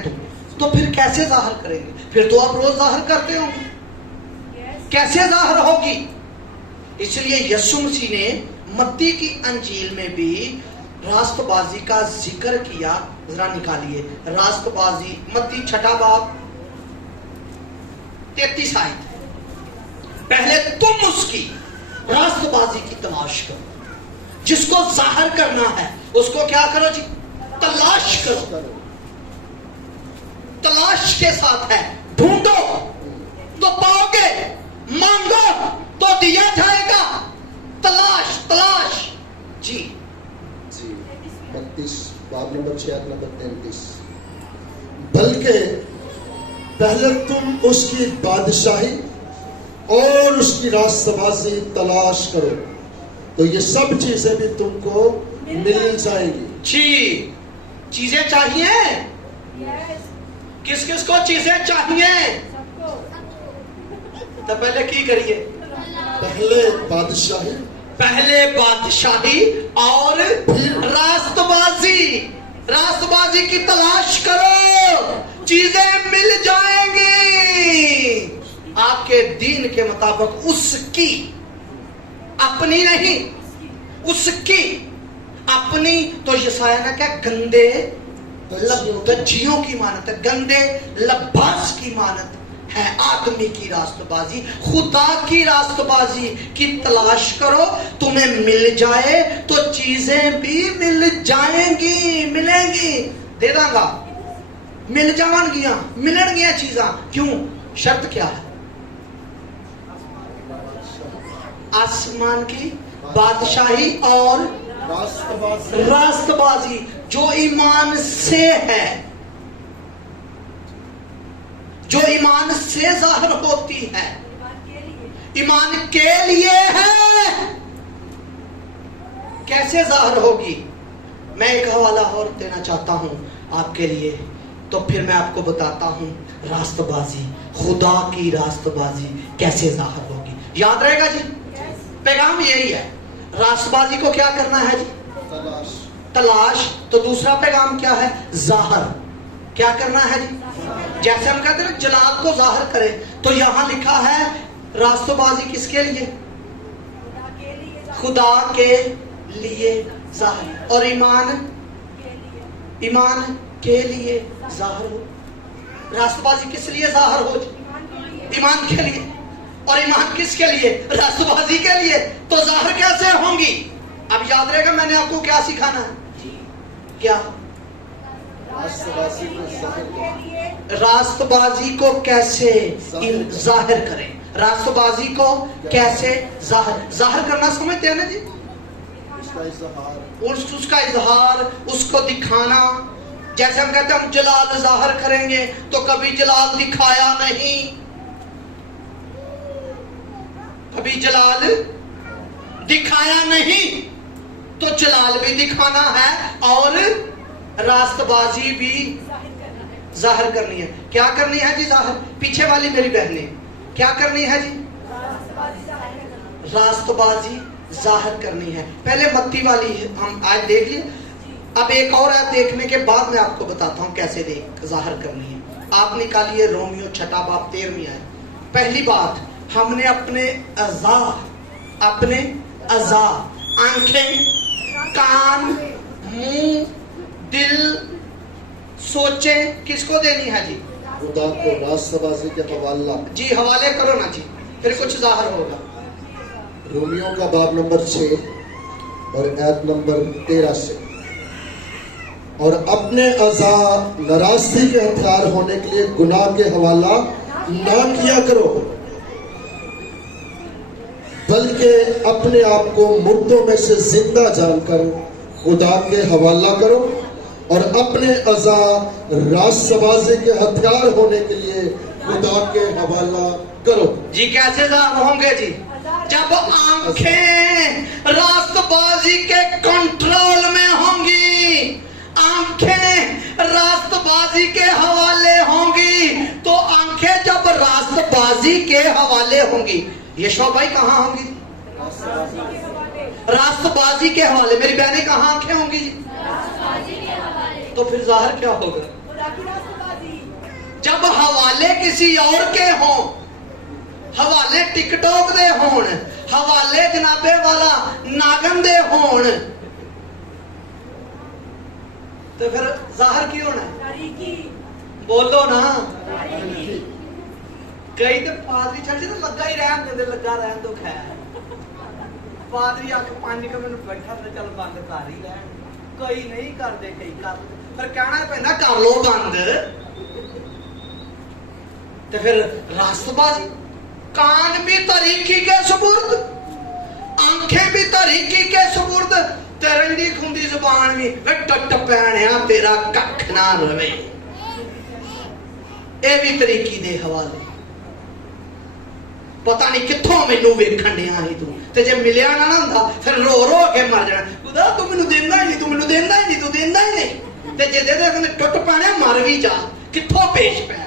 تو پھر کیسے ظاہر کریں گے؟ پھر تو آپ روز ظاہر کرتے ہوں گے، کیسے ظاہر ہوگی؟ اس لیے یسوع مسیح نے متی کی انجیل میں بھی راست بازی کا ذکر کیا. ذرا نکالیے راست بازی، متی 6 باب 33 آیت. پہلے تم اس کی راست بازی کی تلاش کرو. جس کو ظاہر کرنا ہے اس کو کیا کرو جی؟ تلاش کرو. تلاش کے ساتھ ہے. ڈھونڈو تو پاؤ گے، مانگو تو دیا جائے گا. تلاش تلاش. جی جی 32 باب نمبر 6 آیت نمبر 33. بلکہ پہلے تم اس کی بادشاہی اور اس کی راست بازی تلاش کرو تو یہ سب چیزیں بھی تم کو مل جائیں گی. جی چیزیں چاہیے. کس کس کو چیزیں چاہیے؟ تو پہلے کی کریے؟ پہلے بادشاہی، پہلے بادشاہی اور راست بازی. راست بازی کی تلاش کرو، چیزیں مل جائیں گی آپ کے دین کے مطابق. اس کی، اپنی نہیں، اس کی. اپنی تو یسایہ نے کہا گندے دجیوں کی مانت ہے، گندے لباس کی مانت ہے آدمی کی راست بازی. خدا کی راست بازی کی تلاش کرو، تمہیں مل جائے تو چیزیں بھی مل جائیں گی، ملیں گی. دے داں گا، مل جان گیا، ملن گیا چیزاں. کیوں؟ شرط کیا ہے؟ آسمان کی بادشاہی اور راست بازی جو ایمان سے ہے، جو ایمان سے ظاہر ہوتی ہے، ایمان کے لیے ہے. کیسے ظاہر ہوگی؟ میں ایک حوالہ اور دینا چاہتا ہوں آپ کے لیے، تو پھر میں آپ کو بتاتا ہوں راست بازی، خدا کی راست بازی کیسے ظاہر ہوگی. یاد رہے گا جی؟ پیغام یہی ہے. راست بازی کو کیا کرنا ہے جی؟ تلاش. تو دوسرا پیغام کیا ہے؟ ظاہر. کیا کرنا ہے جی؟ جیسے ہم کہتے ہیں جلال کو ظاہر کرے، تو یہاں لکھا ہے راست بازی کس کے لیے؟ خدا کے لیے ظاہر. اور ایمان کے لیے ظاہر ہو. راست بازی کس لیے ظاہر ہو جی؟ ایمان کے لیے. اور ایمان کس کے لیے؟ راستبازی کے لیے. تو ظاہر کیسے ہوں گی؟ اب یاد رہے گا میں نے آپ کو کیا سکھانا ہے. کیا؟ راست بازی کو کیسے ظاہر کریں. راست بازی کو کیسے ظاہر کرنا سمجھتے ہیں نا جی. اس کا اظہار, اس کو دکھانا. جیسے ہم کہتے ہیں ہم جلال ظاہر کریں گے تو کبھی جلال دکھایا نہیں, کبھی جلال دکھایا نہیں. تو جلال بھی دکھانا ہے اور راست بازی بھی ظاہر کرنی ہے. کیا کرنی ہے جی ظاہر؟ پیچھے والی میری بہنیں کیا کرنی ہے جی؟ راست بازی ظاہر کرنی ہے. پہلے متی والی ہے ہم آج دیکھ لیں. اب ایک اور آیت دیکھنے کے بعد میں آپ کو بتاتا ہوں کیسے ظاہر کرنی ہے. آپ نکالیے رومیو 6 باب 13 آیت. پہلی بات, ہم نے اپنے اعضاء آنکھیں, کان, منہ, دل, سوچیں کس کو دینی ہے جی؟ خدا کو. راست بازی کے حوالہ جی حوالے کرو نا جی, پھر کچھ ظاہر ہوگا. رومیوں کا باب نمبر 6 اور آیت نمبر 13 سے. اور اپنے اعضاء ناراستی کے ہتھیار ہونے کے لیے گناہ کے حوالہ نہ کیا کرو, بلکہ اپنے آپ کو مردوں میں سے زندہ جان کر خدا کے حوالہ کرو, اور اپنے اعضاء راست بازی کے ہتھیار ہونے کے لیے خدا کے حوالہ کرو. جی کیسے ظاہر ہوں گے جی؟ جب آنکھیں راست بازی کے کنٹرول میں ہوں گی, آنکھیں راست بازی کے حوالے ہوں گی. تو آنکھیں جب راست بازی کے حوالے ہوں گی, یشوع بھائی کہاں ہوں گی؟ راست بازی کے حوالے. میری بہنیں کہاں آنکھیں ہوں گی جی؟ تو پھر ظاہر کیا ہوگا؟ جب حوالے کسی اور کے ہوں, حوالے ٹک ٹاک دے ہون, حوالے جنابے والا ناگن دے ہون, تو پھر ظاہر کی ہونا ہے؟ بولو نا. کئی تو پادری چڑھ تو لگا ہی رہن دے, لگا رہن دو خیر. پادری آکھ 5 منٹ بیٹھا تو چل بند کر ہی رہن. کئی نہیں کرتے, کئی کر, پھر کہنا پہنا کر لو بند. تو پھر راست بازی. کان بھی طریقی کے سپرد, آنکھیں بھی طریقی کے سپرد, ترنڈی کھندی زبان بھی ٹٹ پہنیا تیرا ککھ نہ روے, اے بھی طریقی دے حوالے. پتہ نہیں کتھوں مینوں ویکھن ڈیا ہی تو, تے جے ملیا نہ ہوندا پھر رو رو کے مر جانا. خدا تو مینوں دیندا ہی نہیں, تو مینوں دیندا ہی نہیں, تو دیندا ہی نہیں. تے جے دے دے ٹٹ پانے مر بھی جا, کتھوں پیش پہ گئے.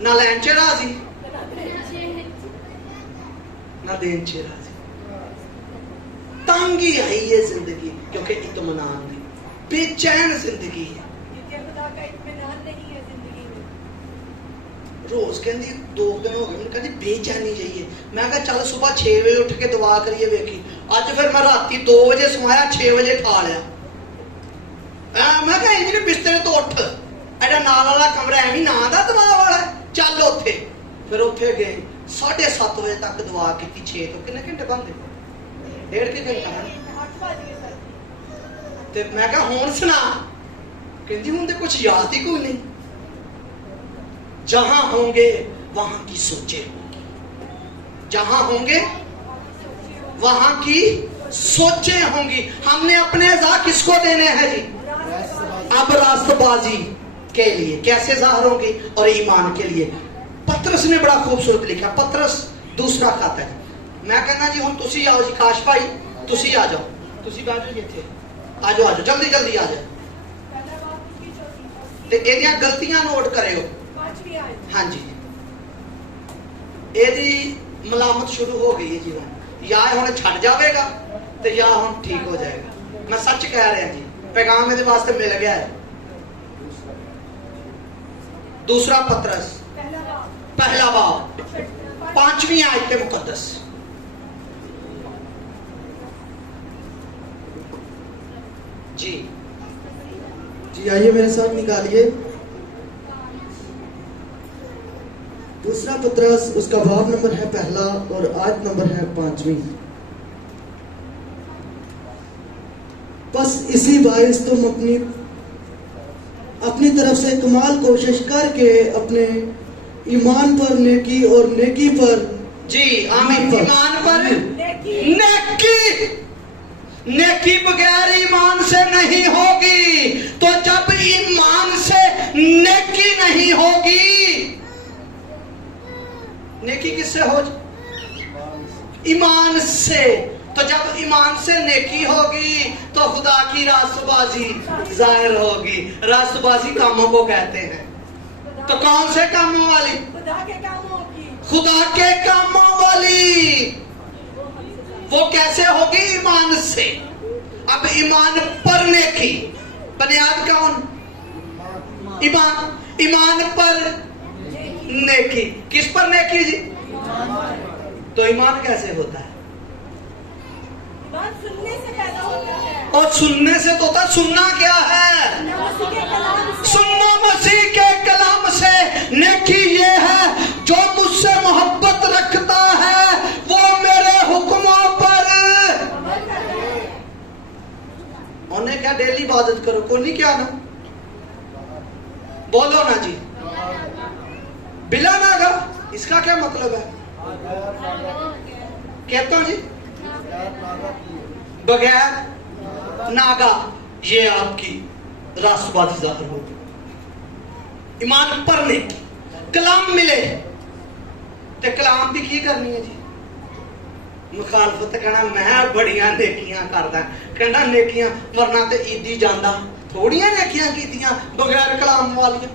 نہ لین چ راضی نہ دین چ راضی. تنگی آئی ہے زندگی, کیونکہ اطمینان نہیں, بے چین زندگی ہے. روز کہندی 2 دن ہو گئے میں کہندی بے چینی چاہیے. میں کہا چل صبح 6 بجے اٹھ کے دعا کریے ویکھی. اج پھر میں راتی 2 بجے سوایا, 6 بجے کھا لیا. میں کہا انج نے بسترے تو اٹھ, ایڈا نال والا کمرہ ایویں نہ دا دعا والا, چل اوتھے. پھر اوتھے گئے 7:30 بجے تک دعا کی. 6 تو کنے گھنٹے بنتے, 1.5 گھنٹہ. تے میں کہا ہون سنا, کہندی ہوں تے کچھ یاد ہی کوئی نہیں. جہاں ہوں گے وہاں کی سوچیں ہوں گی, جہاں ہوں گے وہاں کی سوچیں ہوں گی. ہم نے اپنے اعضاء کس کو دینے ہیں جی؟ اب راست بازی کے لیے کیسے ظاہر ہوں گی؟ اور ایمان کے لیے. پترس نے بڑا خوبصورت لکھا, پترس 2 خط ہے. میں کہنا جی ہوں تسی آؤ جی, کاش بھائی تسی آ جاؤ, تسی بیٹھ جاؤ جی, آ جاؤ جلدی جلدی آ جاؤ. تے ایدیاں غلطیاں نوٹ کرے ہو. ہاں جی, ایدی ملامت شروع ہو گئی ہے جی. یا ہن چھڑ جاوے گا تے یا ہن ٹھیک ہو جائے گا. میں سچ کہہ رہا جی, پیغام میرے واسطے مل گیا ہے. 2 پترس پہلا باب 5ویں آیت مقدس. جی جی آئیے میرے ساتھ نکالیے دوسرا پطرس اس کا باب نمبر ہے 1 اور آیت نمبر ہے 5۔ بس اسی باعث تم اپنی طرف سے کمال کوشش کر کے اپنے ایمان پر نیکی اور نیکی پر جی آمین، ایمان پر نیکی، نیکی بغیر ایمان سے نہیں ہوگی، تو جب ایمان سے نیکی نہیں ہوگی، نیکی کس سے ہو؟ ایمان سے۔ تو جب ایمان سے نیکی ہوگی تو خدا کی راست بازی ظاہر ہوگی۔ راست بازی کاموں کو کہتے ہیں، تو کون سے کاموں والی؟ خدا کے کاموں والی۔ وہ کیسے ہوگی؟ ایمان سے۔ اب ایمان پر نیکی، بنیاد کون؟ ایمان پر نیکی۔ کس پر نیکی جی؟ تو ایمان کیسے ہوتا ہے؟ سننے سے پیدا ہوتا ہے، اور سننے سے تو ہوتا ہے۔ سننا کیا ہے؟ سننا مسیح کے کلام سے۔ نیکی یہ ہے جو مجھ سے محبت رکھتا ہے وہ میرے حکموں پر انہیں کیا ڈیلی عبادت کرو، کوئی نہیں کیا نا، بولو نا جی، بلا نہ گا، اس کا کیا مطلب ہے؟ کہتا ہوں جی، بغیر ناگا یہ آپ کی راست بازی ظاہر ہوگی۔ ایمان پڑھنے کی، کلام ملے تے کلام بھی کی کرنی ہے جی؟ مخالفت کہنا میں بڑیاں نیکیاں کردا، کہنا نیکیاں ورنہ تے عیدی جاندا، تھوڑیاں نیکیاں کیتیاں بغیر کلام والیاں۔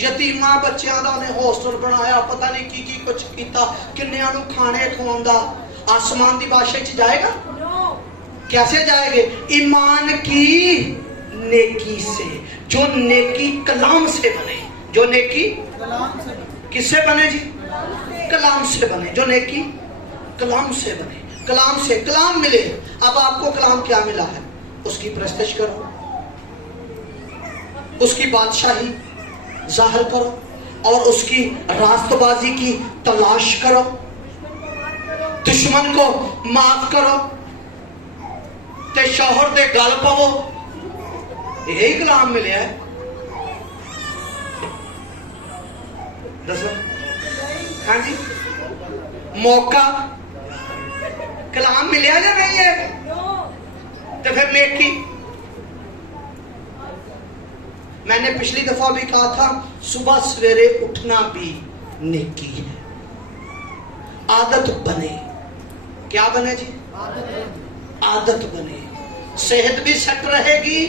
یتیماں بچیاں دا انہیں ہاسٹل بنایا، پتہ نہیں کی کچھ کیتا، کنیاں نو کھانے کھواندا، آسمان دی بادشاہی چ جائے گا؟ کیسے جائے گے؟ ایمان کی نیکی سے، جو نیکی کلام سے بنے، جو نیکی کس سے بنے جی؟ کلام سے بنے، جو نیکی کلام سے بنے، کلام سے، کلام ملے۔ اب آپ کو کلام کیا ملا ہے؟ اس کی پرستش کرو، اس کی بادشاہی ظاہر کرو، اور اس کی راست بازی کی تلاش کرو، دشمن کو معاف کرو، تے شوہر دے گل پو، یہی کلام ملیا ہے۔ دسو ہاں جی، موقع کلام ملیا یا نہیں ہے؟ تو پھر نیکی، میں نے پچھلی دفعہ بھی کہا تھا صبح سویرے اٹھنا بھی نیکی ہے۔ عادت بنے، کیا بنے جی؟ عادت بنے، صحت بھی سیٹ رہے گی،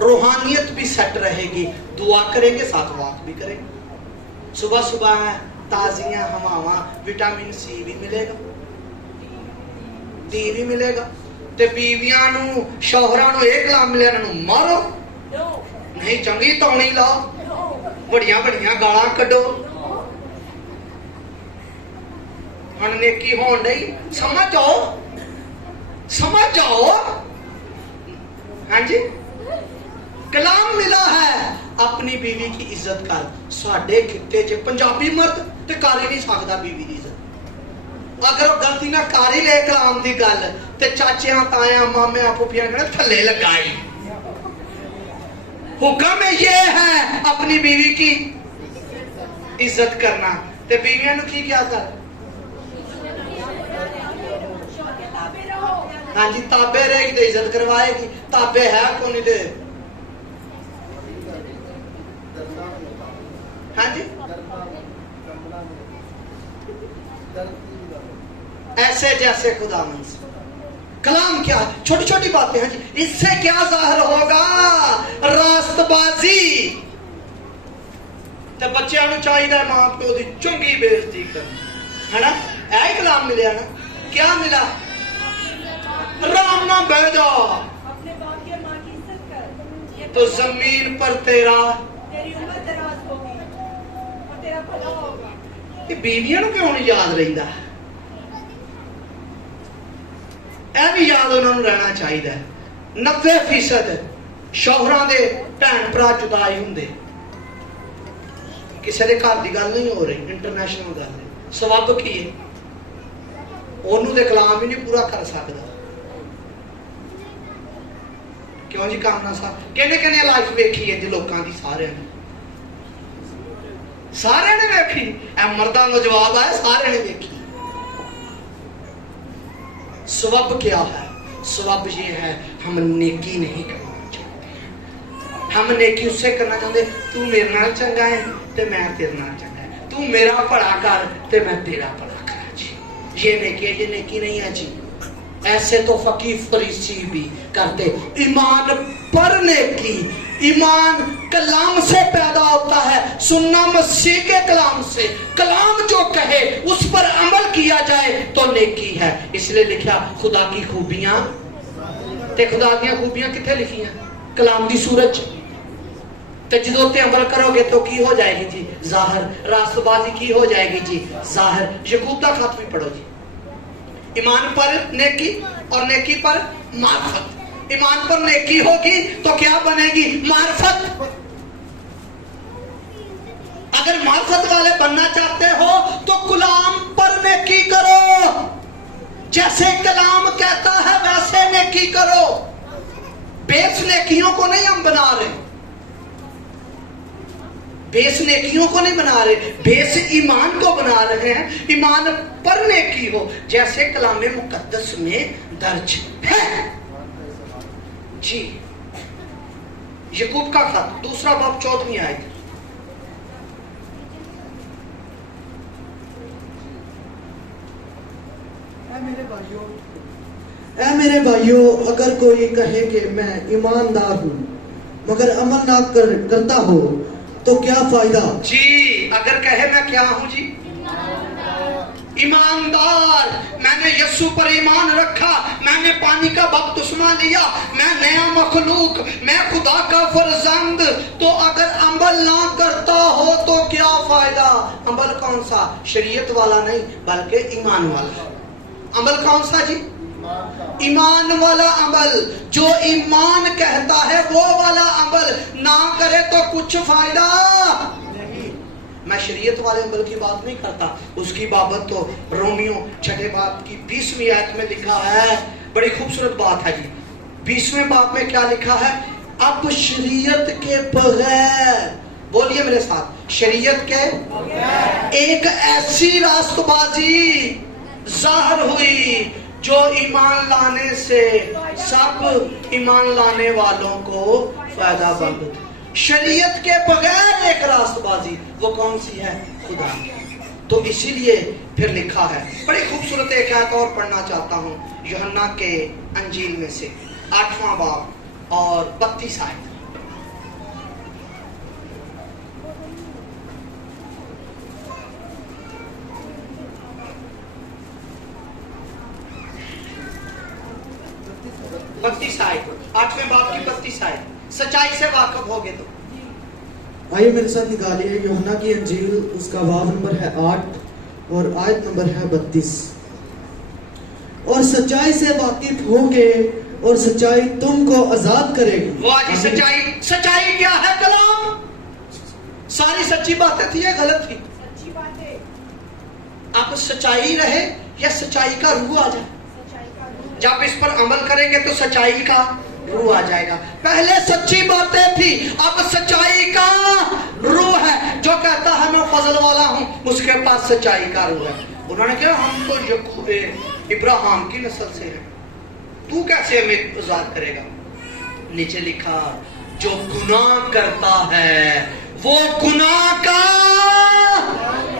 روحانیت بھی سیٹ رہے گی، دعا کریں گے ساتھ واک بھی کریں گے۔ صبح صبح تازیاں ہواواں، وٹامن سی بھی ملے گا، ڈی بھی ملے گا۔ تے بیویاں نو شوہراں نو ایک کلام ملیا، انہاں نو مارو نہیں، چنگی تونی لاؤ، بڑیاں بڑیاں گالاں کڈو۔ ہن نیکی ہون ڈئی، سمجھ آؤ، سمجھ آؤ، ہاں جی، کلام ملا ہے۔ اپنی بیوی کی عزت کر۔ ساڈے خطے چ پنجابی مرد تے کر ہی نہیں سکدا بیوی دی عزت۔ اگر وہ غلطی نہ کر ہی لے کلام دی گل تے چاچیاں تایاں مامیاں پھوپھیاں کہنا تھلے لگائی۔ حکم یہ ہے اپنی بیوی کی عزت کرنا، تے بیویاں نو کی کیا کر؟ ہاں جی، تابع رہے گی تو عزت کروائے گی، تابع ہے کون نہیں دے۔ ہاں جی، ایسے جیسے خدا من سے۔ کلام کیا؟ چھوٹی چھوٹی باتیں ہیں جی، اس سے کیا ظاہر ہوگا؟ راست بازی۔ تے بچیاں نو چاہیے ماں پیو دی چنگی بے عزتی کرنا، ہے نا؟ اے کلام ملیا نا؟ کیا ملا؟ رام نہ بہ جا اپنے باپ کی اور ماں کی عزت کر، تو زمین پر تیرا تیری عمر دراز ہوگی اور تیرا بھلا ہوگا۔ یہ بیویاں نو کیوں نہیں یاد رہندا؟ اے بھی یاد انہوں نے رہنا چاہیے۔ 90% شوہراں دے بھین بھرا جدا ہی ہوندے، ਕਿਸੇ ਦੇ ਘਰ ਦੀ ਗੱਲ ਨਹੀਂ ਹੋ ਰਹੀ, ਇੰਟਰਨੈਸ਼ਨਲ ਗੱਲ ਹੈ। ਸਬਬ ਕੀ ਹੈ? ਉਹਨੂੰ ਦੇ ਕਲਾਮ ਹੀ ਨਹੀਂ ਪੂਰਾ ਕਰ ਸਕਦਾ। ਕਿਉਂ ਜੀ? ਕਾਮਨਾ ਸਾਹਿਬ ਕਿਹਨੇ ਲਾਈਫ ਵੇਖੀ ਹੈ ਜੀ ਲੋਕਾਂ ਦੀ? ਸਾਰਿਆਂ ਨੇ ਵੇਖੀ। ਇਹ ਮਰਦਾਂ ਨੂੰ ਜਵਾਬ ਆਇਆ, ਸਾਰਿਆਂ ਨੇ ਵੇਖੀ। सबब क्या है? सबब ये है हम नेकी नहीं करना चाहते। हम नेकी उससे करना चाहते, तू मेरे नाल चंगा है ते मैं तेरे नाल चंगा है, तू मेरा भला कर ते मैं तेरा भला करा जी। ये नेकी है, ये नेकी नहीं है जी। ऐसे तो फकीर फरीसी भी करते। ईमान पर नेकी, ईमान कलाम से पैदा होता है, सुनना मसीह के कलाम से। कलाम जो कहे उस पर अमल किया जाए तो नेकी है। इसलिए लिखा खुदा की खूबियां, ते खुदा दी खूबियां किथे लिखियां? कलाम दी सूरत। ते जदों ते अमल करोगे तो की हो जाएगी जी? जाहिर। रास्तबाजी की हो जाएगी जी? जाहिर। यकूब दा खत भी पढ़ो जी। ईमान पर नेकी और नेकी पर मार्फत। ईमान पर नेकी होगी तो क्या बनेगी? मार्फत। अगर मार्फत वाले बनना चाहते हो तो कलाम पर नेकी करो। जैसे कलाम कहता है वैसे नेकी करो। बेस नेकियों को नहीं हम बना रहे, बेस नेकियों को नहीं बना रहे, बेस ईमान को बना रहे हैं। ईमान पर नेकी हो जैसे कलाम मुकद्दस में दर्ज है जी। यकूब का खत दूसरा बाब 14वीं आयत। ऐ मेरे भाइयों, अगर कोई कहे कि मैं ईमानदार हूँ मगर अमल ना करता हो तो क्या फायदा जी? अगर कहे मैं क्या हूँ जी? ईमानदार। मैंने यीशु पर ईमान रखा, मैंने पानी का बपतिस्मा लिया, मैं नया मखलूक, मैं खुदा का फर्जंद। तो अगर अमल ना करता हो तो क्या फायदा? अमल कौन सा? शरीयत वाला नहीं बल्कि ईमान वाला। अमल कौन सा जी? ईमान वाला अमल। जो ईमान कहता है वो वाला अमल ना करे तो कुछ फायदा नहीं। मैं शरीयत वाले अमल की बात नहीं करता, उसकी बाबत तो रोमियो 6 बाब की 20वीं आयत में लिखा है। बड़ी खूबसूरत बात है जी। 20वें बाब में क्या लिखा है? अब शरीयत के बगैर, बोलिए मेरे साथ, शरीयत के एक ऐसी रास्तबाजी जाहिर हुई जो ईमान लाने से सब ईमान लाने वालों को फायदा बंद। शरीयत के बगैर एक रास्तबाजी, वो कौन सी है? खुदा की। तो इसीलिए फिर लिखा है, बड़ी खूबसूरत एक आयत और पढ़ना चाहता हूँ यूहन्ना के अंजील में से 8वां बाब और 32 आयत। बत्तीस आयत, 8वें बाब की 32 आयत। सच्चाई से वाकिफ हो गए तो आइए मेरे साथ निकालिए यूहन्ना की अंजील, उसका बाब नंबर है 8 और आयत नंबर है 32। और सच्चाई से वाकिफ होगे और सच्चाई तुमको आजाद करेगी। वाह जी। सच्चाई क्या है? कलाम। सारी सच्ची बातें थी या गलत थी? सच्ची बातें। आप सच्चाई रहे या सच्चाई का रूह आ जाए? सच्चाई का रूह। जब इस पर अमल करेंगे तो सच्चाई का रूह आ जाएगा। पहले सच्ची बातें थी, अब सच्चाई का रूह है। जो कहता है मैं फजल वाला हूं, उसके पास सच्चाई का रूह है। उन्होंने कहा हम तो यकूब इब्राहिम की नस्ल से हैं, तू कैसे हमें आजाद करेगा? नीचे लिखा जो गुनाह करता है वो गुनाह का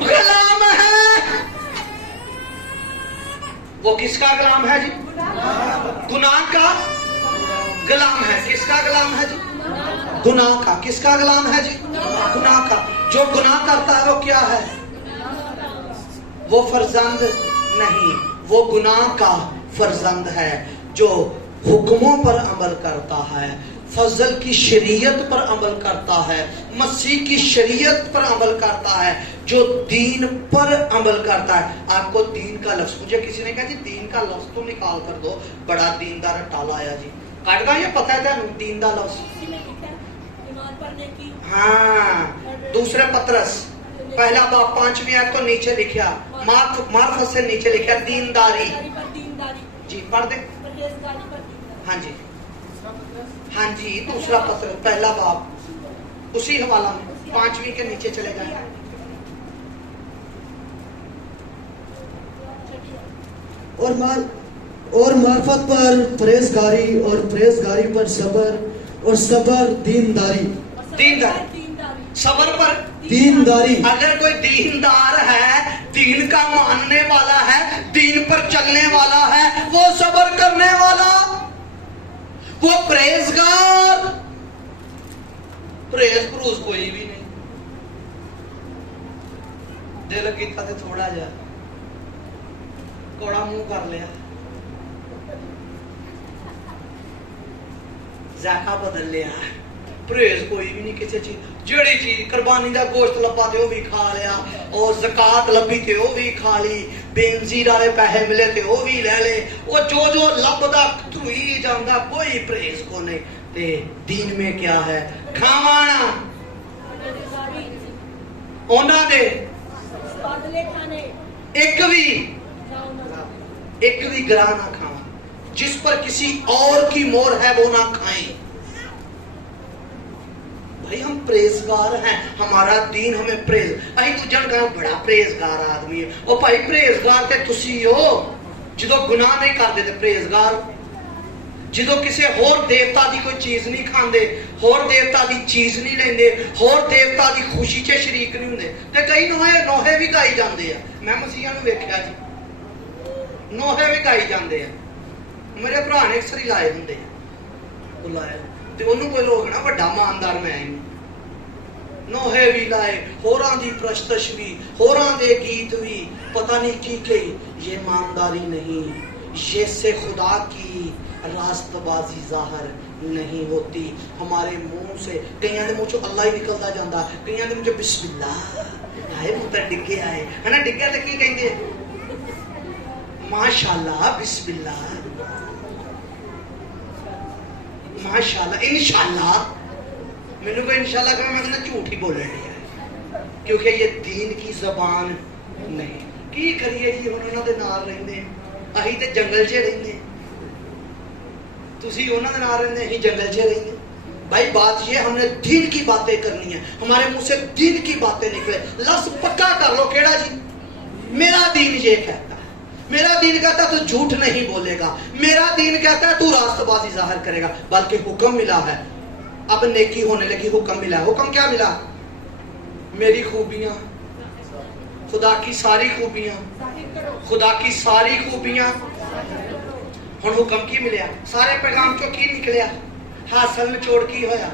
गुलाम है। वो किसका गुलाम है जी? गुनाह का गुलाम है। किसका गुलाम है जी? गुनाह का। किसका गुलाम है जी? गुनाह का। जो गुनाह करता है वो क्या है? वो फर्जंद नहीं, वो गुनाह का फर्जंद है। जो हुक्मों पर अमल करता है, फजल की शरीयत पर अमल करता है, मसीह की शरीयत पर अमल करता है, जो दीन पर अमल करता है। आपको दीन का लफ्ज, मुझे किसी ने कहा जी दीन का लफ्ज तो निकाल कर दो, बड़ा दीनदार टाला आया जी। काट का ये पता है तेन दीन का लफ्ज? हाँ, दूसरे पत्रस पहला बाब 5वीं आयत को नीचे लिखा, मार्फत से नीचे लिखा दीनदारी। जी पढ़ दे। हाँ जी, हाँ जी, दूसरा पत्र पहला बाब उसी हवाला में 5वीं के नीचे चले जाए। और मार्फत पर परहेजगारी और परहेजगारी पर सबर और सबर दीनदारी। सबर पर दीनदारी। अगर कोई दीनदार है, दीन का मानने वाला है, दीन पर चलने वाला है, वो सबर करने वाला, वो परहेजगार। परहेज परूज कोई भी नहीं, दिल कीता ते थोड़ा जा कोड़ा मुंह कर लिया, ज़ायका बदल लिया। परहेज कोई भी नहीं किसी चीज, जेड़ी चीज कुर्बानी का गोश्त लब्भा ते वो भी खा लिया, और ज़कात लब्भी ते वो भी खा ली, बेनजीर वाले पैसे मिले ते वो भी ले ले, वो जो जो लभदा धुई जांदा, कोई परहेज को नहीं। ते दीन में क्या है? खावाना ओना दे एक भी ग्राह ना खावा, जिस पर किसी और की मोहर है वो ना खाएं। भाई हम परहेजगार हैं, हमारा दीन हमें परहेज, अहीं तू जन कहा बड़ा परहेजगार आदमी है, ओ भाई परहेजगार ते तुसी हो जो गुनाह नहीं करते, ते परहेजगार जो किसी होर देवता की कोई चीज नहीं खाते, होर देवता की चीज नहीं लेंदे, होर देवता की खुशी च शरीक नहीं होंदे, ते कई नोहे भी गाई जाते हैं। मैं मसीहा नूं वेख्या जी, नोहे भी गाई जाते हैं। मेरे भरा ने अक्सर ही लाए होंगे, बुलाया ते ओनू कोई लोग ना वड्डा मानदार मैं ही नोहे भी लाए, होरां दी प्रस्तश भी, होरां दे गीत भी, पता नहीं की कही। ये ईमानदारी नहीं, ये से खुदा की रास्तबाजी जाहिर नहीं होती। हमारे मुंह से कईयां दे मुंह चों अल्लाह ही निकलदा जांदा, कईयां दे मुंह चों बिस्मिल्लाह, हाय पुत्र डिगे आए है ना, डिगे ते की कहंदे माशाअल्लाह, बिस्मिल्लाह, माशाअल्लाह, इंशाअल्लाह। मैंने कोई इंशाअल्लाह कहा, मैं झूठ ही बोलने नहीं है, क्योंकि ये दीन की जबान नहीं। की करिए जी, हुण उन्हां दे नाल रहिंदे, अहीं ते जंगल 'च रहिंदे, तुसी उन्हां दे नाल रहिंदे, अहीं जंगल 'च रहिंदे। भाई बात ये, हमने दीन की बातें करनी है, हमारे मुंह से दीन की बातें निकले। लफ्ज़ पक्का कर लो, केड़ा जी? मेरा दीन ये कहता है, मेरा दीन कहता है तू झूठ नहीं बोलेगा, मेरा दीन कहता है तू रास्तबाजी जाहिर करेगा। बल्कि हुक्म मिला है, अब नेकी होने लगी, हुक्म मिला है। हुक्म क्या मिला? मेरी खूबियां, खुदा की सारी खूबियां, खुदा की सारी खूबियां। हुण हुक्म की मिलिया? सारे पैगाम चो की निकलिया? हासिल निचोड़ की होया?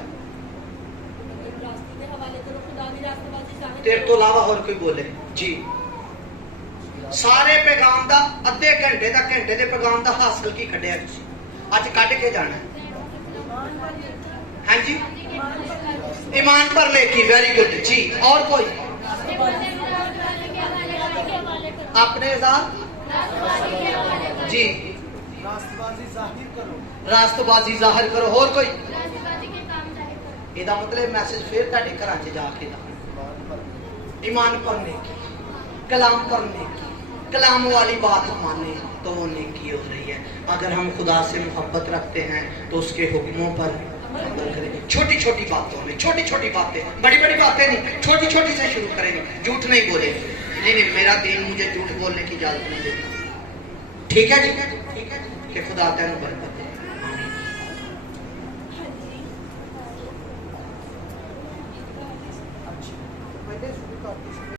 तेरे तो अलावा और कोई बोले जी? सारे पैगाम दा अद्धे घंटे दा, घंटे दे पैगाम दा हासिल की कढ़िया तुसीं? अज कढ़ के जाना है। हाँ जी, ईमान पर नेकी, वेरी गुड जी। और कोई? अपने साथ जी, रास्तबाजी जाहिर करो। और कोई? ਇਹਦਾ मतलब मैसेज फिर ਤੁਹਾਡੇ ਘਰਾਂ 'ਚ ਜਾ ਕੇ ਦਾ ईमान पर नेकी, कलाम पर नेकी, कलाम वाली बात माने तो वो नेकी हो रही है। अगर हम खुदा से मोहब्बत रखते हैं तो उसके हुक्मों पर अमल करेंगे। छोटी छोटी बातों में, छोटी छोटी बातें, बड़ी बड़ी बातें नहीं, छोटी छोटी से शुरू करेंगे। झूठ नहीं बोलेंगे। नहीं, मेरा दीन मुझे झूठ बोलने की इजाजत नहीं देता। ठीक है जी, ठीक है कि खुदा तेन बरकत दे।